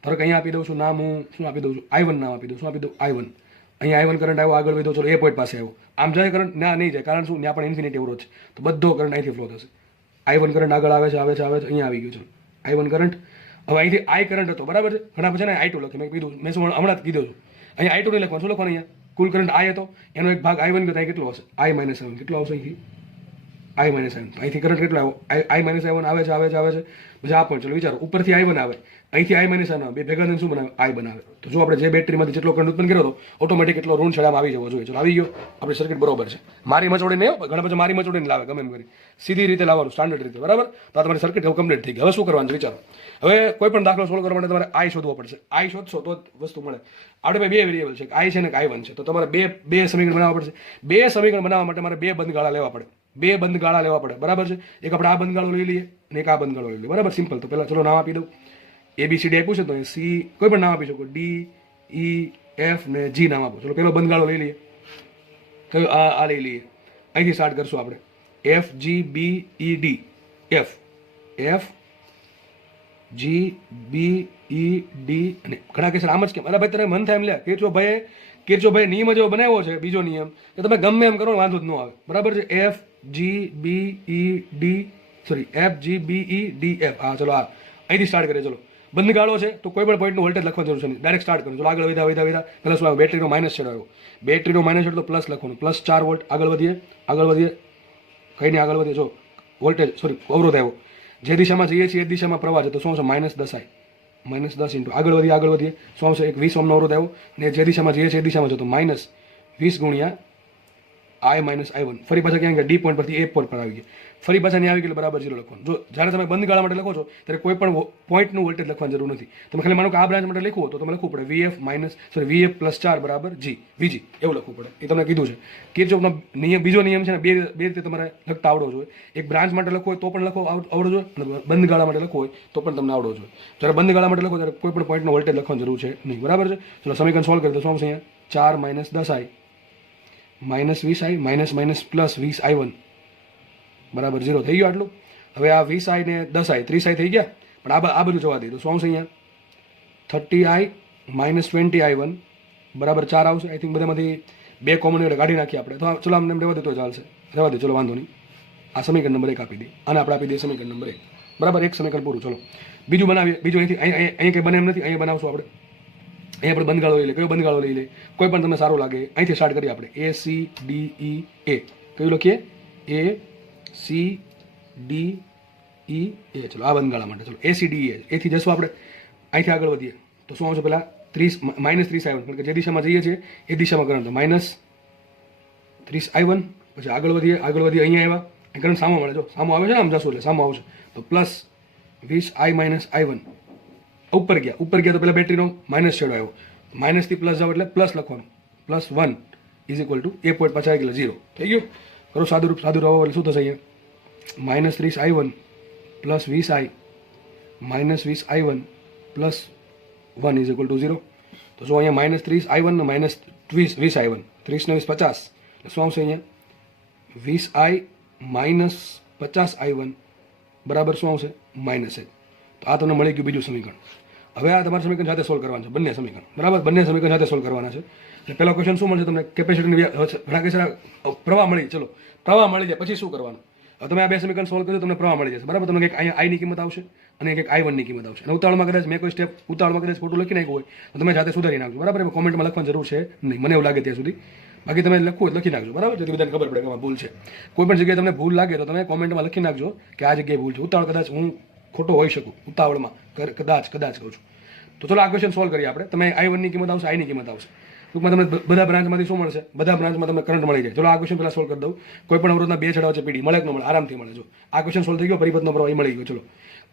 ધારો કે અહીંયા આપી દઉં છું નામ, હું શું આપી દઉં છું? I1 નામ આપી દઉં. શું આપી દઉં? I1. અહીંયા I1 કરંટ આવ્યો, આગળ વધ્યો, ચલો એ પોઈન્ટ પાસે આવ્યો. આમ જાય કરંટ ના નહીં જાય, કારણ શું? ત્યાં પણ ઇન્ફિનિટી અવરોધ છે, તો બધો કરંટ અહીંથી ફ્લો થશે. I1 કરંટ આગળ આવે છે, અહીંયા આવી ગયું છે I1 કરંટ. હવે અહીંથી I કરંટ હતો, બરાબર છે? ઘણા પછી ને I2 લખી, મેં કીધું, મેં શું હમણાં જ કીધું છું. અહીંયા I2 નહીં લખવાનું. શું લખવાનું? અહીંયા કુલ કરંટ I હતો, એનો એક ભાગ I1 ગયો, ત્યાં કેટલો હશે? I-7. કેટલો આવશે અહીંથી? I-7. અહીંથી કરંટ કેટલો આવ્યો? I-7 આવે છે. પછી આ પોઈન્ટ, ચલો વિચારો, ઉપરથી I1 આવે, અહીંથી I-7 આવે, બે ભેગા થઈને શું બનાવે? I બનાવે. તો જો આપણે જે બેટરીમાંથી જેટલો કરંટ ઉત્પન્ન કર્યો હતો, ઓટોમેટિક એટલો ઋણ છેડામાં આવી જવો જોઈએ. ચલો આવી ગયો, આપણી સર્કિટ બરોબર છે. મારી મચોડી નહીં, ઘણા પછી મારી મચોડીને લાવે, ગમે એમ કરી સીધી રીતે લાવવાનું, સ્ટાન્ડર્ડ રીતે, બરાબર? તો આ તમારી સર્કિટ હવે કમ્પ્લીટ થઈ ગઈ. હવે શું કરવાનું છે વિચારો. હવે કોઈ પણ દાખલો સોલ્વ કરવા માટે તમારે I શોધવો પડશે. I શોધશો તો વસ્તુ મળે. આપણે બે વેરિયેબલ છે, I છે ને I1 છે, તો તમારે બે સમીકરણ બનાવવા પડશે. બે સમીકરણ બનાવવા માટે મારે બે બંધ ગાળા લેવા પડે. બે બંધ ગાળા લેવા પડે, બરાબર છે? એક આપણે આ બંધ ગાળો લઈ લઈએ અને એક આ બંધ ગાળો લઈ લઈએ, બરાબર? સિમ્પલ. તો પહેલાં ચલો નામ આપી દઉં. ABCD આપ્યું છે, તો C કોઈ પણ નામ આપી શકો, D E F ને G નામ આપો. ચલો પેલો બંધ ગાળો લઈ લઈએ. કયો? આ લઈ લઈએ. અહીંથી સ્ટાર્ટ કરશું આપણે. F G B E D. F G B E D. અને ઘણા કેસ આમ જ કેમ? અરે ભાઈ તને મન થાય એમ લે, કિર્ચોભાઈ નિયમ જેવો બનાવ્યો છે, બીજો નિયમ, કે તમે ગમે એમ કરો વાંધો જ ન આવે, બરાબર છે? F G B E D, sorry F G B E D F. હા ચલો આ અહીંથી સ્ટાર્ટ કરીએ. ચલો બંધ ગાળો છે, તો કોઈ પણ પોઈન્ટનું વોલ્ટેજ લખવાની જરૂર છે નહીં, ડાયરેક્ટ સ્ટાર્ટ કરો. ચલો આગળ વધ્યા પહેલાં શું આવ્યું? બેટરીનો માઇનસ છેડો આવ્યો. બેટરીનો માઇનસ છેડો તો પ્લસ લખવાનું, પ્લસ 4 વોલ્ટ. આગળ વધીએ કંઈ નહીં, આગળ વધીએ. જો વોલ્ટેજ, સોરી અવરોધ આવ્યો, જે દિશામાં જઈએ છીએ એ દિશામાં પ્રવાહ છે, તો શું આવશે? -10I. -10 ઇન્ટુ આગળ વધીએ શું આવશે? એક 20 ઓહમનો અવરોધ આવ્યો, ને જે દિશામાં જઈએ છીએ એ દિશામાં છે, તો -20 ગુણ્યા I-I1. ફરી પાછા ક્યાં ગયા? ડી પોઈન્ટ પરથી એ પોઈન્ટ પર આવી ગયા. ફરી પાછા નહીં આવી ગયું, બરાબર 0 લખવાનું. જો જ્યારે તમે બંધ ગાળા માટે લખો છો ત્યારે કોઈ પણ પોઈન્ટનું વોલ્ટેજ લખવાની જરૂર નથી. તમે ખાલી માનો કે આ બ્રાન્ચ માટે લખવું હોય તો તમે લખવું પડે VF + 4 બરાબર VG, એવું લખવું પડે. એ તમને કીધું છે. કિર્ચોફનો નિયમ, બીજો નિયમ છે ને, બે રીતે તમારે લખતા આવડવો જોઈએ. એક બ્રાન્ચ માટે લખવો હોય તો પણ આવડવો જોઈએ, અને બંધ ગાળા માટે લખવો હોય તો પણ તમને આવડવો જોઈએ. જ્યારે બંધ ગાળા માટે લખો ત્યારે કોઈ પણ પોઈન્ટનો વોલ્ટેજ લખવાની જરૂર છે નહીં, બરાબર છે? ચલો સમીકરણ સોલ્વ કરીએ તો શું આવશે? અહીંયા 4 - 10I -20I +20I1 બરાબર 0 થઈ ગયું આટલું. હવે આ 20I ને 10I 30I થઈ ગયા, પણ આ બધું જવા દઈએ તો શું આવશે? અહીંયા 30I -20I1 બરાબર 4 આવશે. આઈ થિંક બધામાંથી બે કોમન કાઢી નાખીએ આપણે, તો ચલો આમને રહેવા દે તો ચાલશે, રહેવા દે, ચલો વાંધો નહીં. આ સમીકરણ નંબર 1 આપી દઈએ, આને આપણે આપી દઈએ સમીકરણ નંબર 1, બરાબર? એક સમીકરણ પૂરું. ચલો બીજું બનાવીએ. બીજું અહીંથી અહીંયા કંઈ બને એમ નથી, અહીંયા બનાવશું આપણે. અહીંયા આપણે બંધ ગાળો લઈ લે. કયો બંધ ગાળો લઈ લે? કોઈ પણ તમને સારું લાગે. અહીંથી સ્ટાર્ટ કરીએ આપણે. ACDEA. કયું લખીએ? ACDEA. ચલો આ બંધ ગાળા માટે. ચલો ACDEA. એથી જશું આપણે. અહીંથી આગળ વધીએ તો શું આવશે? પહેલાં -30I1, કારણ કે જે દિશામાં જઈએ છીએ એ દિશામાં કરંટ, તો -30I1. પછી આગળ વધીએ અહીંયા આવ્યા, કરંટ સામો મળે. જો સામો આવે છે ને, આમ જશું એટલે સામો આવશે, તો +20I -I1. ઉપર ગયા તો પેલા બેટરીનો માઇનસ છેડો આવ્યો, માઇનસથી પ્લસ જાવ એટલે પ્લસ લખવાનું, +1 = એ પોઈન્ટ પાછા આવી ગયા 0 થઈ ગયું. કરો સાદું રૂપ એટલે શું થશે? અહીંયા -30I1 +20I -20I1 +1 = 0. તો શું અહીંયા -30I1 ને -20I1, 30 ને 20 50, એટલે શું આવશે? અહીંયા 20I -50I1 બરાબર શું આવશે? -1. તો આ તમને મળી ગયું બીજું સમીકરણ. હવે આ તમારે સમીકરણ જાતે સોલ્વ કરવાનું છે, બંને સમીકરણ, બરાબર, બંને સમીકરણ જાતે સોલ્વ કરવાના છે. એટલે પહેલો ક્વેશ્ચન શું મળશે તમને, કેપેસિટરની ઘણા કેસર પ્રવાહ મળી, ચલો પ્રવાહ મળી જાય પછી શું કરવાનું. હવે તમે આ બે સમીકરણ સોલ્વ કરજો તમને પ્રવાહ મળી જશે, બરાબર. તમને કંઈક અહીંયા આઈની કિંમત આવશે અને કંઈક I1 ની કિંમત આવશે. અને ઉતાવળમાં કદાચ મેં કોઈ સ્ટેપ ઉતાવળમાં કદાચ ખોટું લખી નાખ્યું હોય તો તમે જાતે સુધારી નાખજો, બરાબર. એમાં કોમેન્ટમાં લખવાની જરૂર છે નહીં, મને એવું લાગે ત્યાં સુધી. બાકી તમે લખવું લખી નાખજો, બરાબર, જેથી બધાને ખબર પડે કે આમાં ભૂલ છે. કોઈ પણ જગ્યાએ તમને ભૂલ લાગે તો તમે કોમેન્ટમાં લખી નાખજો કે આ જગ્યાએ ભૂલ છે. ઉતાવળ કદાચ હું ખોટો હોઈ શકું, ઉતાવળમાં કદાચ કહું છું. તો ચલો આ ક્વેશ્ચન સોલ્વ કરીએ આપણે. તમે I1 ની કિંમત આવશે, I ની કિંમત આવશે. ટૂંકમાં તમને બધા બ્રાન્ચમાંથી શું મળશે, બધા બ્રાન્ચમાં તમને કરંટ મળી જાય. ચલો આ ક્વેશ્ચન પહેલા સોલ્વ કરી દઉં. કોઈ પણ અવરોધના બે છેડા વચ્ચે પીડી મળે કે ન મળે, આરામથી મળે. જો આ ક્વેશ્ચન સોલ્વ થઈ ગયો, પરિપથનો પ્રવાહ મળી ગયો. ચલો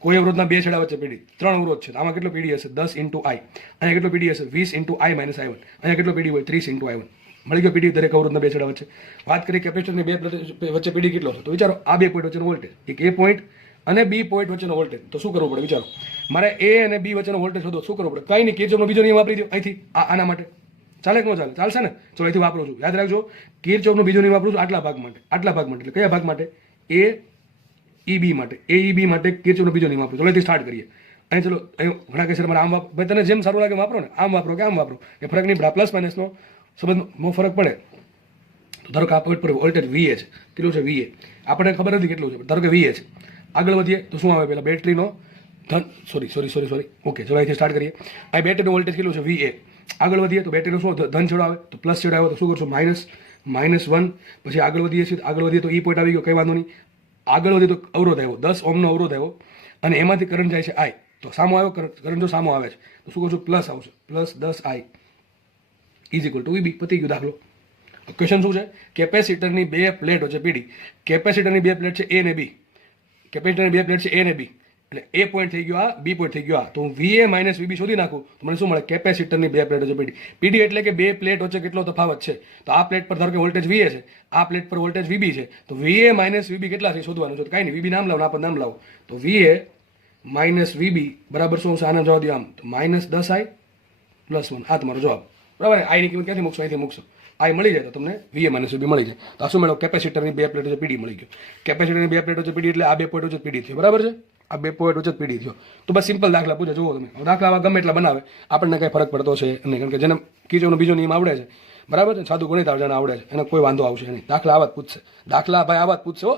કોઈ અવરોધના બે છેડા વચ્ચે પીડી, 3 અવરોધ છે, આમાં કેટલો પીડી હશે 10 × I, અહીંયા કેટલો પીડી હશે 20 × I - I1, અહીંયા કેટલો પીડી હોય 30 × I1. મળી ગયો પીડી દરેક અવરોધના બે છેડા વચ્ચે. વાત કરીએ કેપેસિટરની બે વચ્ચે પીડી કેટલો છે, તો વિચારો આ બે પોઈન્ટ વચ્ચેનો વોલ્ટેજ, એક A પોઈન્ટ અને B પોઈન્ટ વચ્ચેનો વોલ્ટેજ. તો શું કરવું પડે વિચારો, મારે A અને B વચ્ચેનો વોલ્ટેજ શોધો, શું કરવું પડે, કંઈ નહીં, કિર્ચોફનો બીજો નિયમ વાપરી દો અહીંથી. આના માટે ચાલે કે ન ચાલે, ચાલશે ને. ચલો અહીંથી વાપરું છું, યાદ રાખજો, કિર્ચોફનો બીજો નિયમ વાપરું છું આટલા ભાગ માટે, એટલે કયા ભાગ માટે, AEB માટે, AEB માટે કિર્ચોફનો બીજો નિયમ વાપરું. ચલો અહીંથી સ્ટાર્ટ કરીએ. અહીં ચલો અહીં ઘણા કેસર મારે આમ ભાઈ તને જેમ સારું લાગે વાપરો ને, આમ વાપરો કે આમ વાપરો, એ ફરક નહીં પડે. પ્લસ માઇનસનો સંબંધમાં ફરક પડે. તો ધારો કે આ પોઈન્ટ પર વોલ્ટેજ VA છે, કેટલું છે VA, આપણને ખબર નથી કેટલું છે, ધારો કે VA છે. આગળ વધીએ તો શું આવે, પહેલાં બેટરીનો સોરી ઓકે, ચલો અહીંથી સ્ટાર્ટ કરીએ. અહીં બેટરીનો વોલ્ટેજ કેટલું છે VA. આગળ વધીએ તો બેટરીનો શું ધન છેડો આવે, તો પ્લસ છેડો આવે તો શું કરશું -1. પછી આગળ વધીએ તો E પોઈન્ટ આવી ગયો, કંઈ વાંધો નહીં. આગળ વધીએ તો અવરોધ આવ્યો, 10 ઓહ્મનો અવરોધ આવ્યો અને એમાંથી કરંટ જાય છે I. તો સામો આવ્યો કરંટ, જો સામો આવે છે તો શું કરશું, પ્લસ આવશે, +10I = VB. પતી ગયો દાખલો. ક્વેશ્ચન શું છે, કેપેસિટરની બે પ્લેટ વચ્ચે પીડી. કેપેસિટરની બે પ્લેટ છે A અને B, કેપેસિટરની બે પ્લેટ છે A અને B, એટલે A પોઈન્ટ થઈ ગયો આ, B પોઈન્ટ થઈ ગયો આ. તો હું VA - VB શોધી નાખું તો મને શું મળે, કેપેસિટરની બે પ્લેટ વચ્ચે પીડી. પીડી એટલે કે બે પ્લેટ વચ્ચે કેટલો તફાવત છે. તો આ પ્લેટ પર ધારો કે વોલ્ટેજ VA છે, આ પ્લેટ પર વોલ્ટેજ VB છે, તો VA - VB કેટલા છે શોધવાનું છે. કાંઈ નહીં, VB નામ લાવો, આ પર નામ લાવો. તો VA - VB બરાબર શું આવશે, આનો જવાબ દો આમ, તો -10I + 1. આ તમારો જવાબ, બરાબર. I ની કિંમત ક્યાંથી મૂકશો, અહીંથી મૂકશો. I મળી જાય તો તમને VA - VB મળી જાય. તો આ શું મેળવો, કેપેસિટરની બે પ્લેટ વચ્ચે પીડી મળી ગયો. કેપેસિટરની બે પ્લેટ વચ્ચે પીડી એટલે આ બે પોઈન્ટ વચ્ચે પીડી થયો, બરાબર છે. આ બે પોઈન્ટ વચ્ચે પીડી થયો. તો બસ સિમ્પલ દાખલા પૂછે, જુઓ તમે. દાખલા આવા ગમે એટલા બનાવે, આપણને કંઈ ફરક પડતો છે નહીં, કારણ કે જેને કિર્ચોફનો બીજો નિયમ આવડે છે, બરાબર છે, સાદું ગણિત જેને આવડે છે એને કોઈ વાંધો આવશે નહીં. દાખલા આવા જ પૂછશે, દાખલા ભાઈ આવા જ પૂછશે હો.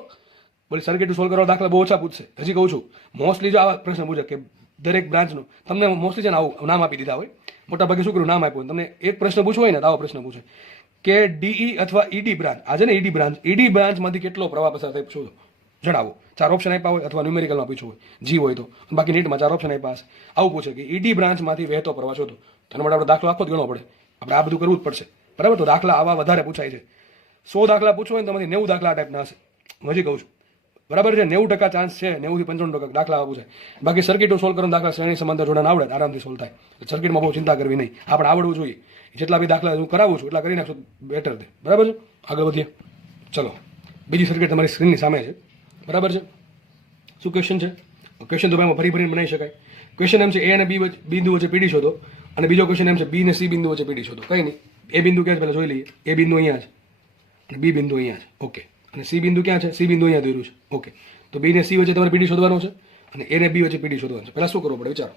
બોલી સર્કિટ સોલ્વ કરવા દાખલા બહુ ઓછા પૂછશે. હજી કહું છું, મોસ્ટલી જો આવા પ્રશ્ન પૂછે કે દરેક બ્રાન્ચનું તમને મોસ્ટલી છે ને આવું નામ આપી દીધા હોય, મોટા ભાગે શું કર્યું, નામ આપ્યું. તમને એક પ્રશ્ન પૂછવો હોય ને તો આવો પ્રશ્ન પૂછે કે DE અથવા ED બ્રાન્ચ, આજે ને ED બ્રાન્ચમાંથી કેટલો પ્રવાહ પસાર થાય શોધો, જણાવો. 4 ઓપ્શન આપ્યા હોય અથવા ન્યુમેરિકલમાં પૂછવું હોય, G હોય તો, બાકી નીટમાં 4 ઓપ્શન આપ્યા હશે. આવું પૂછે કે ED બ્રાન્ચમાંથી વહેતો પ્રવાહ શોધો. તેના માટે આપણે દાખલો આખો જ ગણવો પડે, આપણે આ બધું કરવું જ પડશે, બરાબર. તો દાખલા આવા વધારે પૂછાય છે. 100 દાખલા પૂછવો હોય ને તો 90 દાખલા આ ટાઈપના હશે, હું હજી કહું છું, બરાબર છે. 90% ચાન્સ છે, 90 થી 95% દાખલા આવા પૂછાય. બાકી સર્કિટો સોલ્વ કરવાનો દાખલા શ્રેણી સમાંતર જોડાણ આવડે, આરામથી સોલ્વ થાય. સર્કિટમાં બહુ ચિંતા કરવી નહીં, આપણે આવડવું જોઈએ. જેટલા બી દાખલા હું કરાવું છું એટલા કરી નાખશો બેટર છે, બરાબર છે. આગળ વધીએ, ચલો. બીજી સર્કિટ તમારી સ્ક્રીનની સામે છે, બરાબર છે. શું ક્વેશ્ચન છે, ક્વેશ્ચન તો ભાઈ ફરીને બનાવી શકાય. ક્વેશ્ચન એમ છે A અને B બિંદુ વચ્ચે પીડી શોધો, અને બીજો ક્વેશ્ચન એમ છે B અને C બિંદુ વચ્ચે પીડી શોધો. કંઈ નહીં, A બિંદુ ક્યાં છે પહેલાં જોઈ લઈએ. A બિંદુ અહીંયા છે અને B બિંદુ અહીંયા છે, ઓકે. અને C બિંદુ ક્યાં છે, C બિંદુ અહીંયા દોર્યું છે, ઓકે. તો B ને C વચ્ચે તમારે પીડી શોધવાનો છે અને A ને B વચ્ચે પીડી શોધવાનું છે. પહેલાં શું કરવું પડે વિચારો.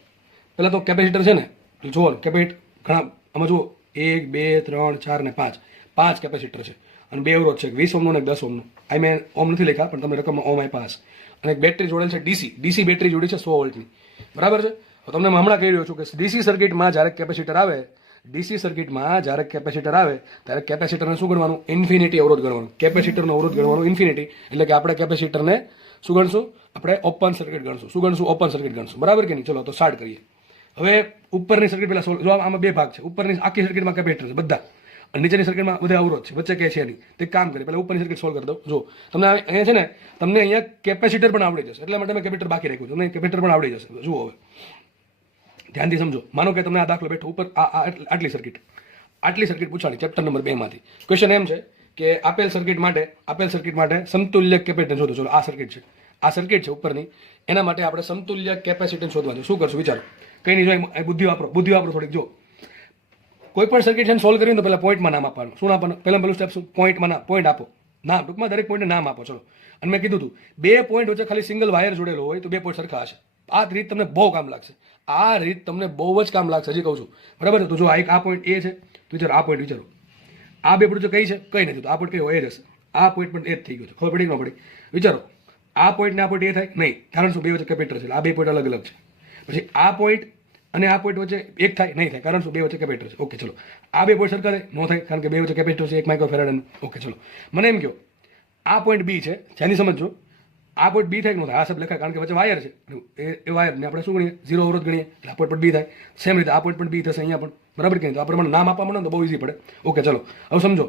પહેલાં તો કેપેસિટર છે ને, એટલે જુઓ કેપેસિટર ઘણા આમાં જુઓ 1 2 3 4 ને 5 કેપેસિટર છે અને બે અવરોધ છે, 20 ઓહ્મનો અને 10 ઓહ્મનો. આ મેં ઓહ્મ નથી લખ્યા પણ તમને રકમમાં ઓહ્મ આપ્યા હશે. અને એક બેટરી જોડેલ છે DC બેટરી જોડી છે 100 વોલ્ટની, બરાબર છે. તો તમને હમણાં કહી રહ્યો છું કે DC સર્કિટમાં જ્યારે કેપેસિટર આવે ત્યારે કેપેસિટરને શું ગણવાનું, ઇન્ફિનિટી અવરોધ ગણવાનું. કેપેસિટરનો અવરોધ ગણવાનું ઇન્ફિનિટી, એટલે કે આપણે કેપેસિટરને શું ગણશું, આપણે ઓપન સર્કિટ ગણશું. શું ગણશું, ઓપન સર્કિટ ગણશું, બરાબર કે નહીં. ચલો તો સ્ટાર્ટ કરીએ. હવે ઉપરની સર્કિટ પહેલા જો આમાં બે ભાગ છે. ઉપરની આખી સર્કિટમાં કેપેસિટર છે બધા, અને નીચેની સર્કિટમાં બધા અવરોધ છે, વચ્ચે કે છે નહીં. તે કામ કરીએ, પહેલા ઉપરની સર્કિટ સોલ્વ કરી દો. જો તમને અહીંયા છે ને, તમને અહીંયા કેપેસિટર પણ આવડી જશે, એટલા માટે મેં કેપેસિટર બાકી રાખ્યું. તમને કેપેસિટર પણ આવડી જશે. જુઓ હવે ધ્યાનથી સમજો. માનો કે તમને આ દાખલો બેઠો ઉપર આટલી સર્કિટ પૂછાડી ચેપ્ટર નંબર 2 માંથી. ક્વેશ્ચન એમ છે કે આપેલ સર્કિટ માટે સમતુલ્ય કેપેસિટન્સ શોધો. ચલો આ સર્કિટ છે ઉપરની, એના માટે આપણે સમતુલ્ય કેપેસિટન્સ શોધવાનું. શું કરશું વિચારો, કંઈ નહીં, જો બુદ્ધિ વાપરો થોડીક. જો કોઈ પણ સર્કિટ સોલ્વ કરીને તો પહેલા પોઈન્ટમાં નામ આપવાનું. શું આપવાનું, પહેલું સ્ટેપ શું, પોઈન્ટ આપો, નામ, ટૂંકમાં દરેક પોઈન્ટને નામ આપો. ચલો, અને મેં કીધું હતું 2 પોઈન્ટ વચ્ચે ખાલી સિંગલ વાયર જોડેલો હોય તો 2 પોઈન્ટ સરખા હશે, આ રીત તમને બહુ કામ લાગશે, આ રીત તમને બહુ જ કામ લાગશે, હજી કહું છું, બરાબર છે. તો જો આ એક આ પોઈન્ટ એ છે, તો વિચારો આ પોઈન્ટ વિચારો, આ બે પોઈન્ટ કઈ છે, કઈ નથી, તો આ પોઈન્ટ કઈ હોય એ જ હશે, આ પોઈન્ટ પણ એ જ થઈ ગયો છે. ખબર પડી કે ન પડી? વિચારો આ પોઈન્ટ ને આ પોઈન્ટ એ થાય નહીં, કારણ શું? બે વચ્ચે કેપિટલ છે, આ બે પોઈન્ટ અલગ અલગ છે. પછી આ પોઈન્ટ અને આ પોઈન્ટ વચ્ચે એક થાય નહીં થાય, કારણ શું? બે વચ્ચે કેપિટલ છે. ઓકે ચલો, આ બે પોઈન્ટ સરખા થાય? ન થાય, કારણ કે બે વચ્ચે કેપિટલ છે, 1 માઇક્રોફેરાડ. ઓકે ચલો, મને એમ કહો આ પોઈન્ટ બી છે, જેની સમજો આ પોઈન્ટ બી થાય કે ન થાય? આ સબ લખાય, કારણ કે વચ્ચે વાયર છે, એ વાયરને આપણે શું ગણીએ? 0 અવરોધ ગણીએ, એટલે આ પોઈન્ટ પણ બી થાય. સેમ રીતે આ પોઈન્ટ પણ બી થશે અહીંયા પણ, બરાબર કે નહીં? તો આ પ્રમાણે નામ આપવા મળે તો બહુ ઇઝી પડે. ઓકે ચલો, હવે સમજો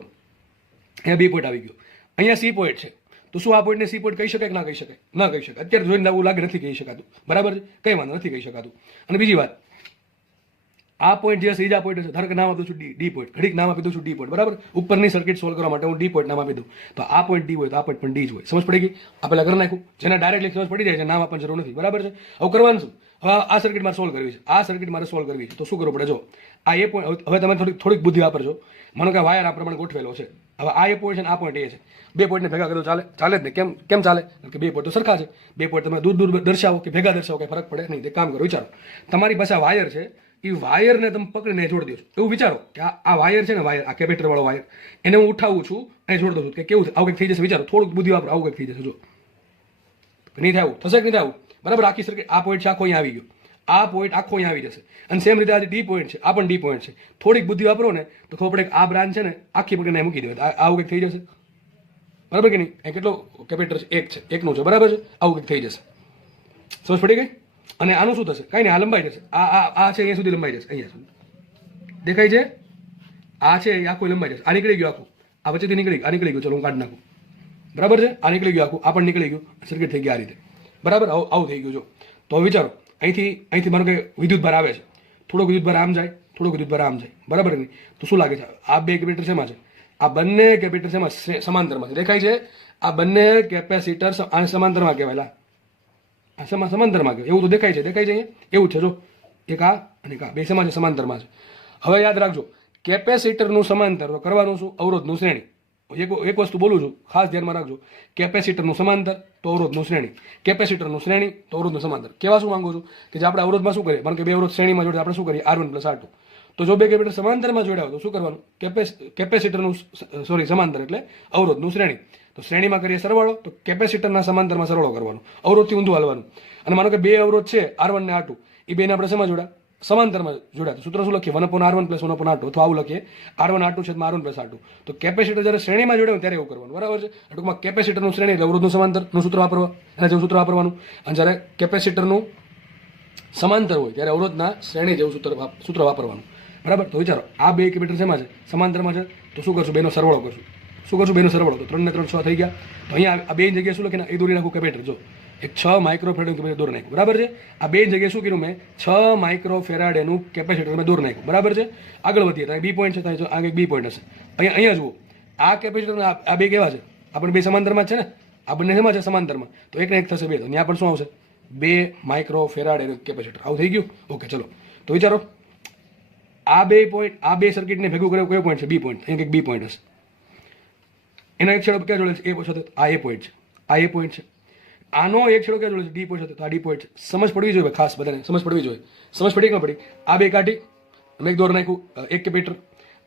અહીંયા બી પોઈન્ટ આવી ગયો, અહીંયા સી પોઈન્ટ છે, તો શું આ પોઈન્ટને સી પોઈન્ટ કહી શકાય કે ના કહી શકાય? ના કહી શકાય. અત્યારે જોઈને એવું લાગે નથી કહી શકાતું, બરાબર છે? કંઈ વાંધો નથી કહી શકાતું. અને બીજી વાત, આ પોઈન્ટ જે ત્રીજા પોઈન્ટ છે, ધારો કે નામ આપી દઉં છું ડી પોઈન્ટ, ઘડીક નામ આપી દઉં છું ડી પોઈન્ટ, બરાબર? ઉપરની સર્કિટ સોલ્વ કરવા માટે હું ડી પોઈન્ટ નામ આપી દઉં, તો આ પોઈન્ટ ડી હોય તો આ પોઈન્ટ પણ ડી જ હોય. સમજ પડી ગઈ? આ પહેલા કરી નાખ્યું, જેને ડાયરેક્ટલી સમજ પડી જાય છે, નામ આપવાની જરૂર નથી, બરાબર છે? હવે કરવાનું શું? હવે આ સર્કિટ મારે સોલ્વ કરવી છે, આ સર્કિટ મારે સોલ્વ કરવી છે, તો શું કરવું પડે? જો આ એ પોઈન્ટ, હવે તમે થોડીક બુદ્ધિ વાપરજો. માનો કે વાયર આ પ્રમાણે ગોઠવેલો છે, હવે આ એ પોઈન્ટ છે ને આ પોઈન્ટ એ છે, બે પોઈન્ટને ભેગા કરો ચાલે? ચાલે જ ને. કેમ ચાલે? કારણ કે બે પોઈન્ટ તો સરખા છે. બે પોઈન્ટ તમે દૂર દૂર દર્શાવો કે ભેગા દર્શાવો, કંઈ ફરક પડે નહીં. તે કામ કરો, વિચારો તમારી પાસે આ વાયર છે, એ વાયરને તમે પકડીને જોડી દો છો. એવું વિચારો કે આ વાયર છે ને, વાયર આ કેપેસિટર વાળો વાયર, એને હું ઉઠાવું છું અને જોડી દઉં છું, કે કેવું આવું કંઈક થઈ જશે? વિચારો, થોડુંક બુદ્ધિ વાપરો, આવું કંઈક થઈ જશે. જો નહીં થાય, આવું થશે કે નહીં થાય? બરાબર, આખી સર્કિટ આ પોઈન્ટ છે, આખો અહીંયા આવી ગયો, આ પોઈન્ટ આખો અહીંયા આવી જશે. અને સેમ રીતે આ ડી પોઈન્ટ છે, આ પણ ડી પોઈન્ટ છે. થોડીક બુદ્ધિ વાપરો ને તો ખબર પડે કે આ બ્રાન્ચ છે ને આખી પકડીને મૂકી દેવાય, આવું કંઈક થઈ જશે, બરાબર કે નહીં? એ કેટલો કેપેસિટર છે? એક છે, એકનું છે, બરાબર છે? આવું કંઈક થઈ જશે. સમજ પડી ગઈ? અને આનું શું થશે? કાંઈ નહીં, આ લંબાઈ જશે, આ છે અહીંયા સુધી લંબાઈ જશે, અહીંયા સુધી દેખાય છે, આ છે એ આખું લંબાઈ જશે. આ નીકળી ગયું આખું, આ વચ્ચેથી નીકળી ગયું, આ નીકળી ગયું, ચલો હું કાઢી નાખું, બરાબર છે? આ નીકળી ગયું આખું, આ પણ નીકળી ગયું, સર્કિટ થઈ ગઈ આ રીતે, બરાબર? આવું થઈ ગયું. જો તો વિચારો, અહીંથી માનો કે વિદ્યુત ભાર આવે છે, થોડોક વિદ્યુત ભાર આમ જાય, થોડોક વિદ્યુત ભાર આમ જાય, બરાબર નહીં? તો શું લાગે છે? આ બે કેપેસિટર શેમાં છે? આ બંને કેપેસિટર શેમાં? સમાંતરમાં છે. દેખાય છે? આ બંને કેપેસિટર આને સમાંતરમાં કહેવાય, આ સમાંતરમાં કહેવાય, એવું તો દેખાય છે, દેખાય છે અહીંયા એવું છે. જો એક આ અને એક આ બે શેમાં છે? સમાંતરમાં છે. હવે યાદ રાખજો, કેપેસિટરનું સમાંતર તો કરવાનું શું? અવરોધનું શ્રેણી. એક વસ્તુ બોલું છું, ખાસ ધ્યાનમાં રાખજો, કેપેસિટરનું સમાંતર તો અવરોધનું શ્રેણી, કેપેસિટરનું શ્રેણી તો અવરોધનું સમાંતર. કેવા શું માંગુ છું કે જે આપણે અવરોધમાં શું કરીએ? કારણ કે બે અવરોધ શ્રેણીમાં જોડે આપણે શું કરીએ? R1 + R2. તો જો બે કેપેસિટર સમાંતરમાં જોડ્યા હોય તો શું કરવાનું? કેપેસિટરનું સમાંતર એટલે અવરોધનું શ્રેણી. તો શ્રેણીમાં કરીએ સરવાળો, તો કેપેસિટરના સમાંતરમાં સરવાળો કરવાનો, અવરોધથી ઊંધું હાલવાનું. અને માનો કે બે અવરોધ છે R1 ને R2, એ બેને આપણે શેમાં જોડા? સમાંતરમાં જોડ્યા. તો સૂત્ર શું લખીએ? 1/R1 + 1/R2, અથવા આવું લખીએ R1 R2 / R1 + R2. તો કેપેસિટર જ્યારે શ્રેણીમાં જોડે ત્યારે એવું કરવાનું, બરાબર છે? ટૂંકમાં કેપેસિટરનું શ્રેણી એટલે અવરોધનું સમાંતરનું સૂત્ર વાપરવા, એના જેવું સૂત્ર વાપરવાનું. અને જ્યારે કેપેસિટરનું સમાંતર હોય ત્યારે અવરોધના શ્રેણી જેવું સૂત્ર વાપરવાનું, બરાબર? તો વિચારો, આ બે કેપેસિટર શેમાં છે? સમાંતરમાં છે. તો શું કરશું? બેનો સરવાળો કરશું. શું કરશું? બેનો સરવાળો. તો 3 ને 3 6 થઈ ગયા. તો અહીંયા આ બે જગ્યાએ શું લખીને એ દોરી નાખું કેપેસિટર. જો એક 6 માઇક્રોફેરાડનું કેપેસિટર દોરી નાખ્યું, બરાબર છે? આ બે જગ્યાએ શું કર્યું મેં? 6 માઇક્રોફેરાડનું કેપેસિટર મેં દોરી નાખ્યું, બરાબર છે? આગળ વધીએ તો બી પોઈન્ટ છે, આ એક બી પોઈન્ટ હશે. અહીંયા જુઓ, આ કેપેસિટર આ બે કેવા છે? આપણે બે સમાંતરમાં જ છે ને, આ બંને શેમાં છે? સમાંતરમાં. તો એક ને એક થશે બે, તો ત્યાં પણ શું આવશે? 2 માઇક્રોફેરાડ એનું કેપેસિટર. આવું થઈ ગયું? ઓકે ચલો, તો વિચારો, આ બે પોઈન્ટ, આ બે સર્કિટને ભેગું કરે કયો પોઈન્ટ છે? બી પોઈન્ટ. અહીંયા એક બી પોઈન્ટ હશે, એનો એક છેડો ક્યાં જોડે છે? એ પોઈન્ટ. આ એ પોઈન્ટ છે, આ એ પોઈન્ટ છે. આનો એક છેડો ક્યાં જોડે છે? ડી પોઈન્ટ સાથે. તો આ ડી પોઈન્ટ છે. સમજ પડવી જોઈએ ખાસ, બધાને સમજ પડવી જોઈએ. સમજ પડી કે ન પડી? આ બે કાઢી મેં એક દોર નાખ્યું, એક કેપેસિટર.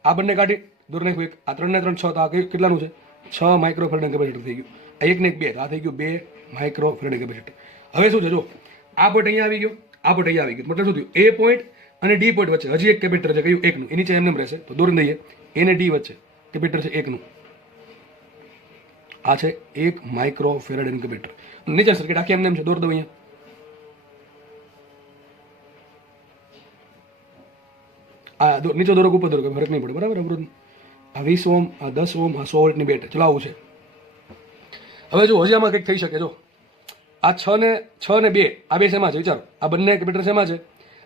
આ બંને કાઢી દોર નાખ્યું એક. આ 3 ને 3 6, તો આ કેટલાનું છે? 6 માઇક્રોફેરાડ કેપેસિટર થઈ ગયું. આ એક ને એક 2, તો આ થઈ ગયું 2 માઇક્રોફેરાડ કેપેસિટર. હવે શું છે? જો આ પોઈન્ટ અહીંયા આવી ગયો, આ પોઈન્ટ અહીંયા આવી ગયો, મતલબ શું થયું? એ પોઈન્ટ અને ડી પોઈન્ટ વચ્ચે હજી એક કેપેસિટર છે, કયું? એકનું. એ નીચે એમ રહેશે, તો દોરી દઈએ. એ ને ડી વચ્ચે કેપેસિટર છે એકનું. આ છે 1 માઇક્રોફેરાડ એનું કેપેસિટર. નીચે સર્કિટ આખી એમ છે, દોર દો અહીંયા. આ નીચે દોરો, ઉપર દોરો, ફરક નહીં પડે, બરાબર? અવરોધ આ 20 ઓહ્મ, આ 10 ઓહ્મ, આ 100 વોલ્ટની બેટ ચલાવવું છે. હવે જો હજી આમાં કંઈક થઈ શકે. જો આ 6 ને 2, આ બે શેમાં છે? વિચારો, આ બંને કેપેસિટર શેમાં છે?